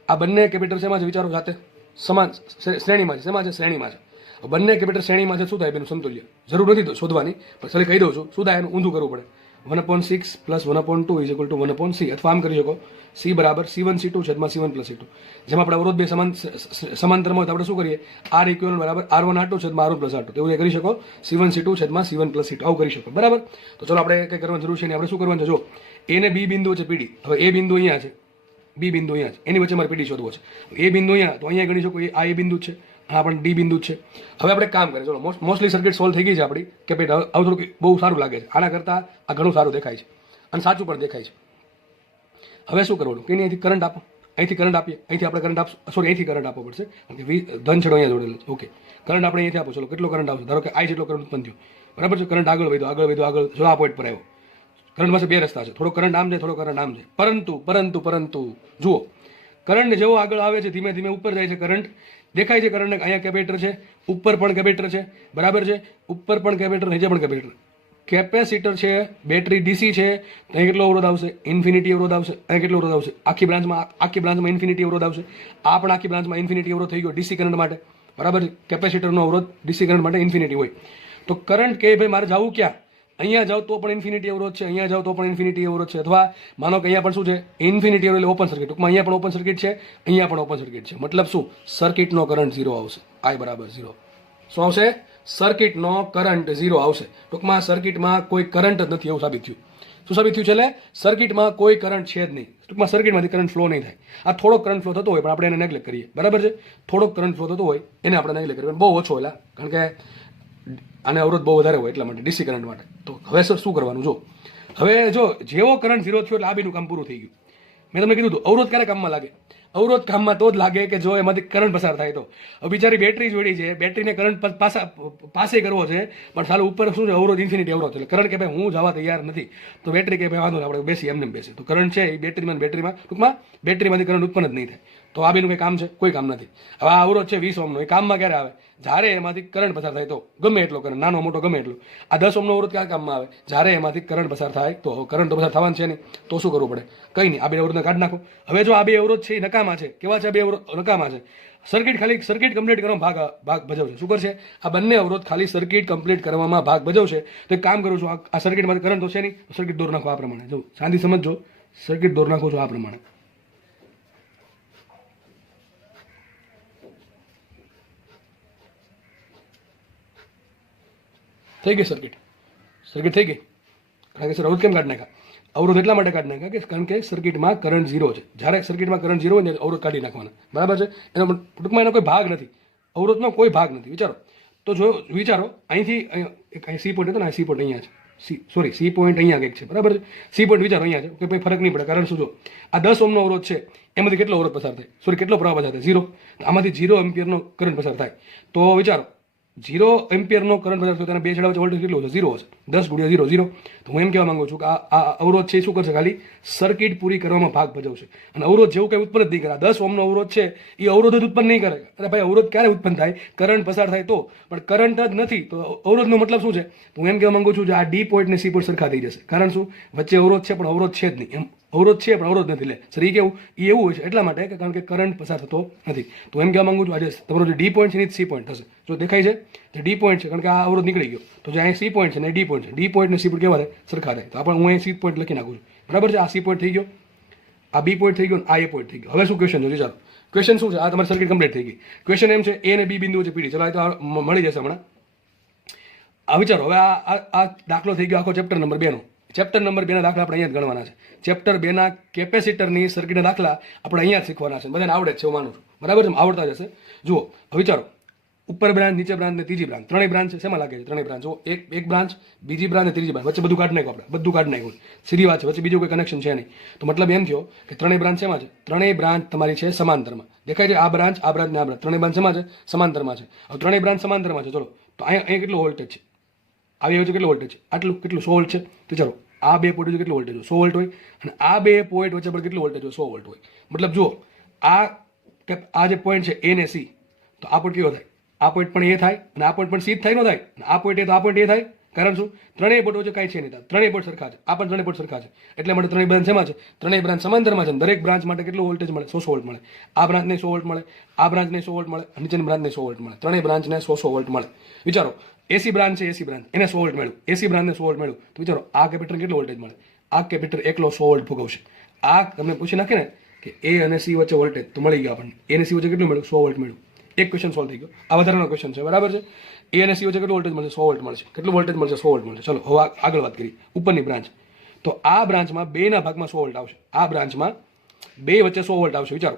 આ બંને કેપેસિટર શેમાં છે? વિચારો જાતે. સમાન શ્રેણીમાં છે. શેમાં છે? શ્રેણીમાં છે. બંને કેપેસિટર શ્રેણીમાં છે. શું થાય? બેનું સમતુલ્ય. જરૂર નથી શોધવાની, પણ ખાલી કહી દઉં છું. શું થાય? એનું ઊંધું કરવું પડે. 1/6 + 1/2 = 1/c, અથવા આમ કરી શકો, c = c1 c2 / c1 + c2. જેમાં આપણે અવરોધ બે સમાંતરમાં હોય તો આપણે શું કરીએ? R equivalent = R1 R2 / R1 + R2. તેવું કરી શકો, c1 c2 / c1 + c2. આવું કરી શકો, બરાબર? તો ચલો આપણે કંઈ કરવાની જરૂર છે નહીં. આપણે શું કરવાનું છે? જો એ ને બી બિંદુ છે પીડી. હવે એ બિંદુ અહીંયા છે, બી બિંદુ અહીંયા છે, એની વચ્ચે મારે પીડી શોધવો છે. એ બિંદુ અહીંયા, તો અહીંયા ગણી શકો આ એ બિંદુ છે, આ પણ ડી બિંદુ છે. હવે આપણે કામ કરીએ, ચલો મોસ્ટલી સર્કિટ સોલ્વ થઈ ગઈ છે આપણી. કે ભાઈ હવે થોડુંક બહુ સારું લાગે છે, આના કરતાં આ ઘણું સારું દેખાય છે અને સાચું પણ દેખાય છે. હવે શું કરવાનું કે અહીંથી કરંટ આપો, અહીંથી કરંટ આપીએ, અહીંથી આપણે કરંટ આપશું, સોરી અહીંથી કરંટ આપવો પડશે કારણ કે ધન છેડો અહીંયા જોડેલો છે. ઓકે, કરંટ આપણે અહીંથી આપો, ચલો કેટલો કરંટ આવશે, ધારો કે આઈ જેટલો કરંટ ઉત્પન્ન થયો, બરાબર છે. કરંટ આગળ વધ્યો, જો આ પોઈન્ટ પર આવ્યો. કરંટ પાસે બે રસ્તા છે, થોડો કરંટ આમ છે, થોડો કરંટ આમ છે. પરંતુ જુઓ, કરંટ જેવો આગળ આવે છે ધીમે ધીમે ઉપર જાય છે. કરંટ દેખાય છે, કરંટ અહીંયા કેપેસિટર છે, ઉપર પણ કેપેસિટર છે, બરાબર છે. ઉપર પણ કેપેસિટર, નીચે પણ કેપેસિટર. કેપેસિટર છે, બેટરી ડીસી છે, અહીં કેટલો અવરોધ આવશે, ઇન્ફિનિટી અવરોધ આવશે. અહીં કેટલો અવરોધ આવશે, આખી બ્રાન્ચમાં ઇન્ફિનિટી અવરોધ આવશે. આ પણ આખી બ્રાન્ચમાં ઇન્ફિનિટી અવરોધ થઈ ગયો ડીસી કરંટ માટે, બરાબર છે. કેપેસિટરનો અવરોધ ડીસી કરંટ માટે ઇન્ફિનિટી હોય. તો કરંટ કે ભાઈ મારે જવું ક્યાં, અહીંયા જાવ તો પણ ઇન્ફિનિટી અવરોધ છે, અહીંયા જાવ તો પણ ઇન્ફિનિટી અવરોધ છે, અથવા માનો કે અહીંયા પણ શું છે, ઇન્ફિનિટી અવરોધ એટલે ઓપન સર્કિટ. ટૂંકમાં અહીંયા પણ ઓપન સર્કિટ છે, અહીંયા પણ ઓપન સર્કિટ છે. મતલબ શું, સર્કિટનો કરંટ 0 આવશે. I બરાબર 0. શું આવશે, સર્કિટનો કરંટ 0 આવશે. ટૂંકમાં સર્કિટમાં કોઈ કરંટ જ નથી એવું સાબિત થયું. શું સાબિત થયું છે, એટલે સર્કિટમાં કોઈ કરંટ છે જ નહીં. ટૂંકમાં સર્કિટમાંથી કરંટ ફ્લો નહીં થાય. આ થોડોક કરંટ ફ્લો થતો હોય પણ આપણે એને નેગ્લેક્ટ કરીએ, બરાબર છે. થોડોક કરંટ ફ્લો થતો હોય એને આપણે નેગ્લેક્ટ કરીએ, બહુ ઓછો એટલે, કારણ કે આને અવરોધ બહુ વધારે હોય એટલા માટે, ડીસી કરંટ માટે. તો હવે સર શું કરવાનું, જો હવે જો જેવો કરંટ 0 થયો એટલે આ બેનું કામ પૂરું થઈ ગયું. મેં તમને કીધું હતું અવરોધ ક્યારે કામમાં લાગે, અવરોધ કામમાં તો જ લાગે કે જો એમાંથી કરંટ પસાર થાય તો. હવે બિચારી બેટરી જોડી છે, બેટરીને કરંટ પાસે કરવો છે, પણ સાલું ઉપર શું છે, અવરોધ ઇન્ફિનિટી અવરોધ છે. એટલે કરંટ કે ભાઈ હું જવા તૈયાર નથી, તો બેટરી કે ભાઈ વાંધો નહીં, આપણે બેસી એમને બેસે. તો કરંટ છે એ બેટરીમાં ટૂંકમાં બેટરીમાંથી કરંટ ઉત્પન્ન જ નહીં થાય. તો આ બેનું કંઈ કામ છે, કોઈ કામ નથી. હવે આ અવરોધ છે 20 ઓહ્મનો, એ કામમાં ક્યારે આવે, જ્યારે એમાંથી કરંટ પસાર થાય તો, ગમે એટલો કરંટ, નાનો મોટો ગમે એટલો. આ 10 ઓહ્મનો અવરોધ ક્યાં કામમાં આવે, જ્યારે એમાંથી કરંટ પસાર થાય તો. કરંટ તો પસાર થવાનું છે નહીં, તો શું કરવું પડે, કંઈ નહીં, આ બે અવરોધને કાઢી નાખો. હવે જો આ બે અવરોધ છે એ નકામા છે, કેવા છે, બે અવરોધ નકામા છે. સર્કિટ કમ્પ્લીટ કરવામાં ભાગ ભજવશે. શું કરશે, આ બંને અવરોધ ખાલી સર્કિટ કમ્પ્લીટ કરવામાં ભાગ ભજવશે. તો એક કામ કરું છું, આ સર્કિટમાંથી કરંટ તો છે નહીં, સર્કિટ દોર નાખો આ પ્રમાણે. જો શાંતિ સમજો, સર્કિટ દોર નાખો છો આ પ્રમાણે. થઈ ગઈ સર્કિટ થઈ ગઈ. કારણ કે સર અવરોધ કેમ કાઢી નાખ્યા, અવરોધ એટલા માટે કાઢી નાખ્યા કે કારણ કે સર્કિટમાં કરંટ 0 છે. જ્યારે સર્કિટમાં કરંટ 0 હોય ને અવરોધ કાઢી નાખવાના, બરાબર છે. એનો ટૂંકમાં એનો કોઈ ભાગ નથી, અવરોધનો કોઈ ભાગ નથી. વિચારો અહીંથી અહીં સી પોઈન્ટ હતો ને, સી પોઈન્ટ અહીંયા છે, સી પોઈન્ટ અહીંયા કંઈક છે, બરાબર છે. સી પોઈન્ટ વિચારો અહીંયા છે, કે કોઈ ફરક નહીં પડે. કારણ શું, જો આ 10 ઓહ્મનો અવરોધ છે, એમાંથી કેટલો અવરોધ પસાર થાય, કેટલો પ્રવાહ પસાર થાય, 0. આમાંથી 0 એમ્પિયરનો કરંટ પસાર થાય. તો વિચારો 0 એમ્પિયરનો કરંટ પસાર થયો, તેના બે છેડા વચ્ચે વોલ્ટેજ કેટલો હશે, 0 હશે. 10 × 0 0. તો હું એમ કહેવા માંગુ છું કે આ અવરોધ છે શું કરશે, ખાલી સર્કિટ પૂરી કરવામાં ભાગ ભજવશે. અને અવરોધ જેવું કંઈ ઉત્પન્ન જ નહીં કરે. 10 ઓહ્મનો અવરોધ છે એ અવરોધ જ ઉત્પન્ન નહીં કરે. અરે ભાઈ, અવરોધ ક્યારે ઉત્પન્ન થાય, કરંટ પસાર થાય તો. પણ કરંટ જ નથી તો અવરોધનો મતલબ શું છે. તો હું એમ કહેવા માંગુ છું કે આ ડી પોઈન્ટ ને સી પોઈન્ટ સરખા થઈ જશે. કારણ શું, વચ્ચે અવરોધ છે પણ અવરોધ છે જ નહીં. એમ અવરોધ છે પણ અવરોધ નથી. લે સર એ કેવું, એ એવું હોય છે એટલા માટે કે કારણ કે કરંટ પસાર થતો નથી. તો એમ કહેવા માંગુ છું આજે તમારો જે ડી પોઈન્ટ છે એ સી પોઈન્ટ થશે. જો દેખાય છે, જે ડી પોઈન્ટ છે, કારણ કે આ અવરોધ નીકળી ગયો, તો જે અહીં સી પોઈન્ટ છે ને ડી પોઈન્ટ છે, ડી પોઈન્ટ ને સી પોઈન્ટ કેવા થાય, સરખા થાય. તો આપણે હું અહીં સી પોઈન્ટ લખી નાખું છું, બરાબર છે. આ સી પોઈન્ટ થઈ ગયો, આ બી પોઈન્ટ થઈ ગયો, આ એ પોઈન્ટ થઈ ગયો. હવે શું ક્વેશ્ચન છે, વિચારો ક્વેશ્ચન શું છે. આ તમારી સર્કિટ કમ્પ્લીટ થઈ ગઈ. ક્વેશ્ચન એમ છે એ અને બી બિંદુ છે પીડી. ચલો આ તો મળી જશે હમણાં. આ વિચારો, હવે આ દાખલો થઈ ગયો આખો ચેપ્ટર નંબર 2 નો. ચેપ્ટર નંબર 2 ના દાખલા આપણે અહીંયા જ ગણવાના છે. ચેપ્ટર 2 ના કેપેસિટરની સર્કિટના દાખલા આપણે અહીંયા જ શીખવાના છે. બધાને આવડે છે હું માનું છું, બરાબર છે, આવડતા જ હશે. જુઓ વિચારો, ઉપર બ્રાન્ચ, નીચે બ્રાન્ચ ને ત્રીજી બ્રાન્ચ, ત્રણેય બ્રાન્ચ છે. શેમાં લાગે છે, ત્રણેય બ્રાન્ચ. એક બ્રાન્ચ, બીજી બ્રાન્ચ ને ત્રીજી બ્રાન્ચ, વચ્ચે બધું કાઢી નાખ્યું, આપણે બધું કાઢી નાખ્યું. સીધી વાત છે, વચ્ચે બીજું કોઈ કનેક્શન છે નહીં. તો મતલબ એમ થયો કે ત્રણેય બ્રાન્ચ શેમાં છે, ત્રણેય બ્રાન્ચ તમારી છે સમાંતરમાં. દેખાય છે આ બ્રાન્ચ ને આ બ્રાન્ચ, ત્રણેય બ્રાન્ચ શેમાં છે, સમાંતરમાં છે. હવે ત્રણેય બ્રાન્ચ સમાંતરમાં છે. ચલો તો અહીંયા કેટલો વોલ્ટેજ છે, આવી વચ્ચે કેટલો વોલ્ટેજ છે, આટલું કેટલું 100 વોલ્ટ છે. તો ચાલો આ બે પોઈન્ટ વચ્ચે કેટલો વોલ્ટેજ હોય, 100 વોલ્ટ હોય. અને આ બે પોઈન્ટ વચ્ચે પણ કેટલો વોલ્ટેજ હોય, 100 વોલ્ટ હોય. મતલબ જુઓ, આ જે પોઈન્ટ છે એ ને સી, તો આ પોઈન્ટ કેવો થાય, આ પોઈન્ટ પણ એ થાય અને આ પોઈન્ટ પણ સી જ થાય, ન થાય. આ પોઈન્ટ એ તો આ પોઈન્ટ એ થાય. કારણ શું, ત્રણેય પોઈન્ટ વચ્ચે કાંઈ છે નહીં, ત્રણેય પોઈન્ટ સરખા છે, આ પણ ત્રણેય પોઈન્ટ સરખા છે. એટલે માટે ત્રણેય બ્રાન્ચ શેમાં છે, ત્રણેય બ્રાન્ચ સમાંતરમાં છે. દરેક બ્રાન્ચ માટે કેટલો વોલ્ટેજ મળે, 100 વોલ્ટ મળે. આ બ્રાન્ચને 100 વોલ્ટ મળે, આ બ્રાન્ચને 100 વોલ્ટ મળે, નીચેની બ્રાન્ચને 100 વોલ્ટ મળે. ત્રણેય બ્રાન્ચને 100 વોલ્ટ મળે. વિચારો, એસી બ્રાન્ચ છે, એસી બ્રાન્ચ એને 100 વોલ્ટ મળ્યું, એસી બ્રાન્ચને 100 વોલ્ટ મળ્યું. તો વિચારો આ કેપેસિટર કેટલો વોલ્ટેજ મળે, આ કેપેસિટર એકલો 100 વોલ્ટ ભોગવશે. આ તમને પૂછી નાખે ને કે એ અને સી વચ્ચે વોલ્ટેજ તો મળી ગયો આપણને. એ અને સી વચ્ચે કેટલું મળ્યું, 100 વોલ્ટ મળ્યું. એક ક્વેશ્ચન સોલ્વ થઈ ગયો. આ વધારાનો ક્વેશ્ચન છે, બરાબર છે. એ અને સી વચ્ચે કેટલું વોલ્ટેજ મળશે, 100 વોલ્ટ મળશે. કેટલું વોલ્ટેજ મળશે, 100 વોલ્ટ મળશે. ચલો હવે આગળ વાત કરી ઉપરની બ્રાન્ચ. તો આ બ્રાન્ચમાં બેના ભાગમાં 100 વોલ્ટ આવશે. આ બ્રાન્ચમાં બે વચ્ચે 100 વોલ્ટ આવશે. વિચારો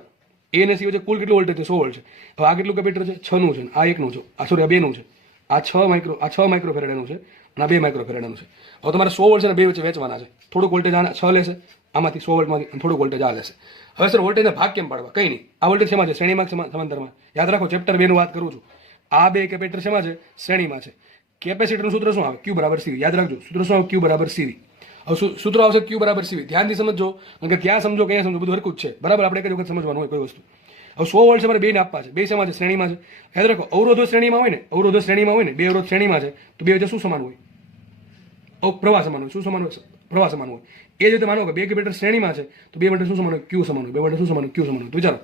એ અને સી વચ્ચે કુલ કેટલું વોલ્ટેજ છે? 100 વોલ્ટ છે. હવે આ કેટલું કેપેસિટર છે? 6 નું છે, આ 1 નું છે, આ સોરી આ 2 નું છે, આ 6 માઇક્રોફેરાડનું છે અને આ 2 માઇક્રોફેરાડનું છે. હવે તમારે 100 વોલ્ટ છે ને બે વચ્ચે વેચવાના છે. થોડુંક વોલ્ટેજ આના 6 લેશે, આમાંથી 100 વોલ્ટમાંથી, અને થોડુંક વોલ્ટેજ આ લેશે. હવે સર વોલ્ટેજના ભાગ કેમ પાડવા? કંઈ નહીં, આ વોલ્ટેજ શેમાં છે? શ્રેણીમાં સમાંતરમાં. યાદ રાખો ચેપ્ટર 2 નું વાત કરું છું. આ બે કેપેસિટર શેમાં છે? શ્રેણીમાં છે. કેપેસિટરનું સૂત્ર શું આવે? Q બરાબર CV. યાદ રાખજો સૂત્ર શું આવે? Q બરાબર CV. હવે સૂત્ર આવશે Q બરાબર CV. ધ્યાનથી સમજો, કારણ કે ત્યાં સમજો કે અહીંયા સમજો બધું હરકું જ છે. બરાબર, આપણે એક જ વખત સમજવાનું હોય કોઈ વસ્તુ. હવે 100 વોલ્ટ છે મારે બેને આપવા છે. બે શેમાં છે? શ્રેણીમાં છે. યાદ રાખો અવરોધો શ્રેણીમાં હોય ને, બે અવરોધ શ્રેણીમાં છે તો બે વચ્ચે શું સમાન હોય? પ્રવાહ સમાન હોય. શું સમાન હોય? પ્રવાહ સમાન હોય. એ જ રીતે માનો કે બે કેપેસિટર શ્રેણીમાં છે તો બે માટે શું સમાન હોય? Q સમાન હોય. બે માટે શું સમાન હોય? Q સમાન હોય. તો વિચારો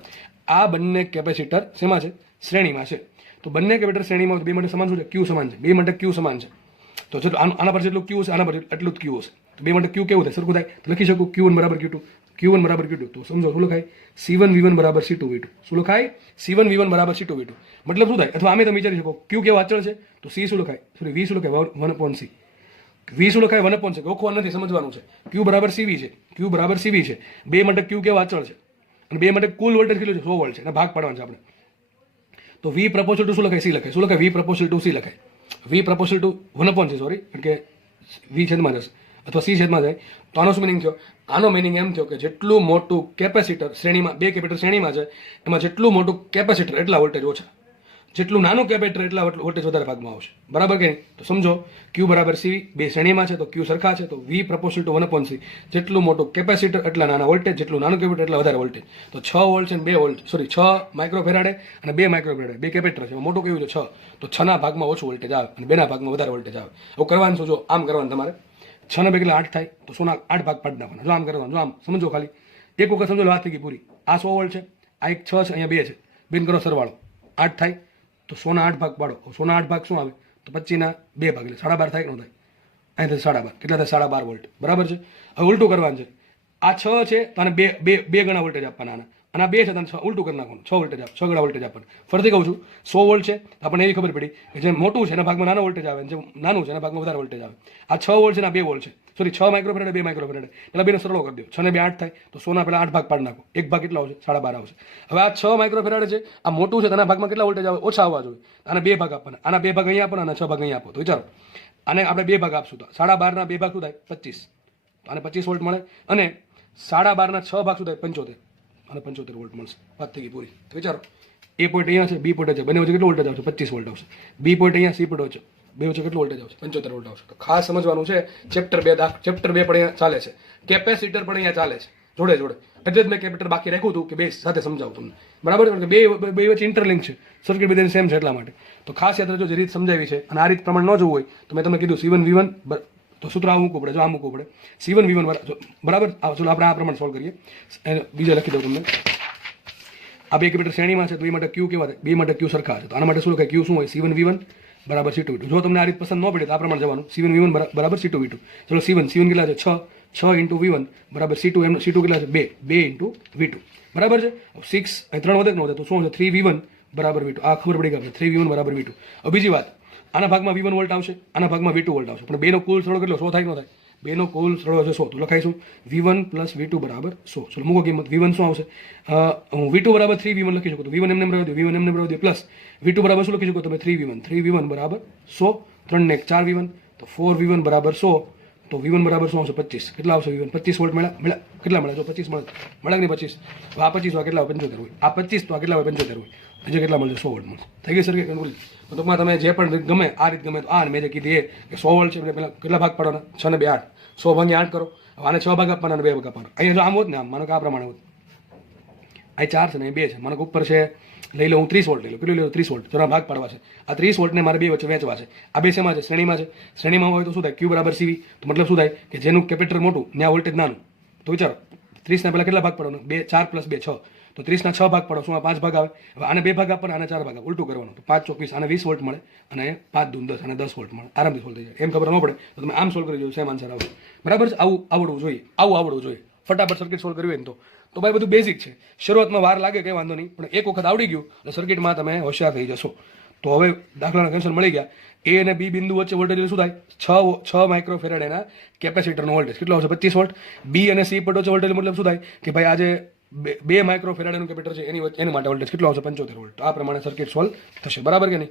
આ બંને કેપેસિટર શેમાં છે? શ્રેણીમાં છે. તો બંને કેપેસિટર શ્રેણીમાં બે માટે સમાન શું છે? Q સમાન છે. બે માટે Q સમાન છે. તો ચલો આના પર જેટલું Q છે આના પર એટલું જ Q હશે. તો બે માટે Q કેવું થાય? સરખું થાય. તો લખી શકું Q1 બરાબર Q2, Q1 બરાબર Q2. તો સમજો શું લખાય? C1 V1 બરાબર C2 V2. શું લખાય? C1 V1 બરાબર C2 V2. મતલબ શું થાય? અથવા આમે તમે વિચારી શકો Q કેવો અચળ છે તો C શું લખાય? સોરી V શું લખાય? 1/C. V શું લખાય? 1/C. ગોખવાનું નથી, સમજવાનું છે. Q બરાબર CV છે. Q બરાબર CV છે. બે માટે Q કેવો અચળ છે અને બે માટે કુલ વોલ્ટેજ કેટલું છે? 100 વોલ્ટ છે. એના ભાગ પાડવાના છે આપણે. તો V પ્રપોઝલ ટુ શું લખાય? C લખાય. શું લખાય? V પ્રપોઝલ ટુ C લખાય. V proportional to 1/C, sorry, કારણ કે V છેદમાં જશે અથવા C છેદમાં જાય. તો આનો શું મિનિંગ થયો? આનો મિનિંગ એમ થયો કે જેટલું મોટું કેપેસિટર શ્રેણીમાં, બે કેપેસિટર શ્રેણીમાં છે એમાં જેટલું મોટું કેપેસિટર એટલા વોલ્ટેજ ઓછા, જેટલું નાનું કેપેસિટર એટલા વોલ્ટેજ વધારે ભાગમાં આવશે. બરાબર કે નહીં? તો સમજો Q બરાબર CV, બે શ્રેણીમાં છે તો Q સરખા છે. તો V પ્રપોઝલ ટુ 1/C. જેટલું મોટું કેપેસિટર એટલા નાના વોલ્ટેજ, જેટલું નાનું કેપેસિટર એટલા વધારે વોલ્ટેજ. તો 6 વોલ્ટ છે ને 2 વોલ્ટ, સોરી 6 માઇક્રોફેરાડે અને 2 માઇક્રોફેરાડે, બે કેપેસિટર છે. મોટું કેવું છે? 6. તો 6 ના ભાગમાં ઓછું વોલ્ટેજ આવે અને 2 ના ભાગમાં વધારે વોલ્ટેજ આવે. હવે કરવાનું શું? જો આમ કરવાનું તમારે. 6 ને 2 કેટલા? 8 થાય. તો 100 ના 8 ભાગ પાડી નાખવાના. જો આમ કરવાનું. જો આમ સમજો, ખાલી એક વખત સમજો, વાત થઈ ગઈ પૂરી. આ 100 વોલ્ટ છે, આ એક 6 છે, અહીંયા 2 છે. બેન કરો સરવાળો, 8 થાય. તો 100 ના 8 ભાગ પાડો. 100 ના 8 ભાગ શું આવે? તો 25 ના 2 ભાગ એટલે 12.5 થાય કે ન થાય? અહીંથી 12.5 કેટલા થાય? 12.5 વોલ્ટ. બરાબર છે. હવે ઉલટું કરવાનું છે. આ 6 છે તો આને બે ગણા વોલ્ટેજ આપવાના આના, અને આ 2 છે તો ઉલટું કરી નાખવાનું. 6 વોલ્ટેજ 6 ગણા વોલ્ટેજ આપવાના. ફરીથી કહું છું, 100 વોલ્ટ છે તો આપણને એવી ખબર પડી કે જે મોટું છે એના ભાગમાં નાનો વોલ્ટેજ આવે, જે નાનું છે એના ભાગમાં વધારે વોલ્ટેજ આવે. આ 6 વોલ્ટ છે ને આ 2 વોલ્ટ છે, સોરી 6 માઇક્રોફેરાડે 2 માઇક્રોફેરાડે. પેલા બેનો સરળો કરી દો. 6 ને 2 8 થાય. તો 100 ના પેલા 8 ભાગ પાડી નાખો. એક ભાગ કેટલા આવશે? 12.5 આવશે. હવે આ 6 માઇક્રોફેરાડે છે, આ મોટું છે, તેના ભાગમાં કેટલા વોલ્ટેજ આવે? ઓછા આવવા જોઈએ. આના 2 ભાગ આપવાના. આના 2 ભાગ અહીંયા આપો, આના 6 ભાગ અહીંયા આપો. તો વિચારો આને આપણે 2 ભાગ આપશું તો 12.5 ના 2 ભાગ શું થાય? 25. તો આને 25 વોલ્ટ મળે. અને 12.5 ના 6 ભાગ શું થાય? 75. અને 75 વોલ્ટ મળશે. વાત થઈ ગઈ પૂરી. તો વિચારો એ પોઈન્ટ અહીંયા છે, બી પોઈન્ટ છે, બંને વચ્ચે કેટલો વોલ્ટેજ આવશે? 25 વોલ્ટ આવશે. બી પોઈન્ટ અહીંયા, સી પોઈન્ટ વચ્ચે, બે વચ્ચે કેટલો વોલ્ટેજ આવશે? 75 વોલ્ટ આવશે. તો ખાસ સમજવાનું છે. ચેપ્ટર 2 પણ અહીંયા ચાલે છે, કેપેસિટર પણ અહીંયા ચાલે છે જોડે જોડે. એટલે જ મેં કેપેસિટર બાકી રાખ્યું હતું કે બે સાથે સમજાવું તમને. બરાબર? કારણ કે બે વચ્ચે ઇન્ટરલિંક છે, સર્કિટ બધાની સેમ છે એટલા માટે. તો ખાસ યાદ રાખજો, જે રીત સમજાવી છે અને આ રીત પ્રમાણે ન જોવું હોય તો મેં તમને કીધું C1 V1, તો સૂત્ર આ મૂકવું પડે. જો આ મૂકવું પડે C1 V1 બરાબર. ચલો આપણે આ પ્રમાણે સોલ્વ કરીએ. બીજા લખી દઉં તમને. આ બે કેપેસિટર શ્રેણીમાં છે તો એ માટે Q કેવા થાય? બે માટે Q સરખા છે. તો આના માટે શું લખાય? Q શું હોય? C1 V1 બરાબર C2 V2. જો તમને આ રીત પસંદ ન પડે તો આ પ્રમાણે જવાનું. C1 V1 બરાબર C2 V2. ચલો C1 કેટલા છે? 6 ઇન્ટુ V1 બરાબર C2. એમ C2 કેટલા છે? 2 ઇન્ટુ V2. બરાબર છે. 6 અહીં 3 વધે કે ન વધે? તો શું છે? 3V1 બરાબર V2. આ ખબર પડી ગઈ. 3V1 બરાબર V2. હવે બીજી વાત, આના ભાગમાં V1 વોલ્ટ આવશે, આના ભાગમાં V2 વોલ્ટ આવશે. પણ બેનો કુલ સરળો કેટલો? 100 થાય કે ન થાય? બેનો કુલ સરળો હશે 100. તો લખાઈશું V1 પ્લસ V2 બરાબર 100. ચલો મૂકો કિંમત. V1 શું આવશે? હું V2 બરાબર 3V1 લખી શકું. તો V1 એમને રહેવા દો, V1 એમને રહેવા દો, પ્લસ V2 બરાબર શું લખી શકો તમે? 3V1 બરાબર 100. 3 ને 1 4V1. તો 4V1 બરાબર 100. તો V1 બરાબર શું આવશે? 25. કેટલા આવશે V1? 25 વોલ્ટ મળ્યા. કેટલા મળ્યા? જો 25 મળે કે નહીં? 25. તો આ 25 તો આ કેટલા હોય? 75 હોય. આ 25 તો આ કેટલા હોય? 75 હોય. હજી કેટલા મળશે? 100 વોલ્ટ મળશે. થઈ ગઈ સર્કિટ કન્ટ્રોલ. તો ટૂંકમાં તમે જે પણ રીત ગમે, આ રીત ગમે તો આ, મેં જે કીધી એ કે 100 વોલ્ટ છે એટલે પેલા કેટલા ભાગ પાડવાના? 6 ને 2 8. 100 ભાગ્યા 8 કરો. આને 6 ભાગ આપવાના અને 2 ભાગ આપવાના. અહીંયા જો આમ હોત ને, આમ માનો કે આ પ્રમાણે હોત, અહીં 4 છે ને 2 છે, માનો કે ઉપર છે, લઈ લો હું 30 વોલ્ટ લઈ લો. કેટલું લઈ લો? 30 વોલ્ટ. જરા ભાગ પાડવા છે. આ 30 વોલ્ટને મારે બે વચ્ચે વેચવા છે. આ બે શેમાં છે? શ્રેણીમાં છે. શ્રેણીમાં હોય તો શું થાય? Q બરાબર CV. તો મતલબ શું થાય કે જેનું કેપેસિટર મોટું ત્યાં વોલ્ટેજ નાનું. તો વિચારો 30 ના પહેલા કેટલા ભાગ પાડવાનો? 2 4 પ્લસ 2 6. તો 30 ના 6 ભાગ પાડો. શું? આ 5 ભાગ આવે. હવે આને 2 ભાગ આપવાના, આને 4 ભાગ આવે. ઉલટું કરવાનું. તો 5 ચોક 20, આને 20 વોલ્ટ મળે અને 5 દૂન 10, અને 10 વોલ્ટ મળે. આરામથી સોલ્વ થઈ જાય. એમ ખબર ન પડે તો તમે આમ સોલ્વ કરી દો, સેમ આન્સર આવશે. બરાબર છે? આવું આવડવું જોઈએ. આવડવું જોઈએ. ફટાફટ સર્કિટ સોલ્વ કરવી હોય ને તો ભાઈ બધું બેઝિક છે. શરૂઆતમાં વાર લાગે કંઈ વાંધો નહીં, પણ એક વખત આવડી ગયું એટલે સર્કિટમાં તમે હોશિયાર થઈ જશો. તો હવે દાખલાના કન્સેપ્ટ મળી ગયા. એ અને બી બિંદુ વચ્ચે વોલ્ટેજ શું થાય? 6 માઇક્રોફેરાડ એના કેપેસિટરનો વોલ્ટેજ કેટલો આવશે? 25 વોલ્ટ. બી અને સી પોઈન્ટ વચ્ચે વોલ્ટેજ મતલબ શું થાય કે ભાઈ આજે બે માઇક્રો ફેરાડેનું કેપેસિટર છે એની માટે વોલ્ટેજ કેટલો આવશે 75 વોલ્ટ. તો આ પ્રમાણે સર્કિટ સોલ્વ થશે. બરાબર કે નહીં?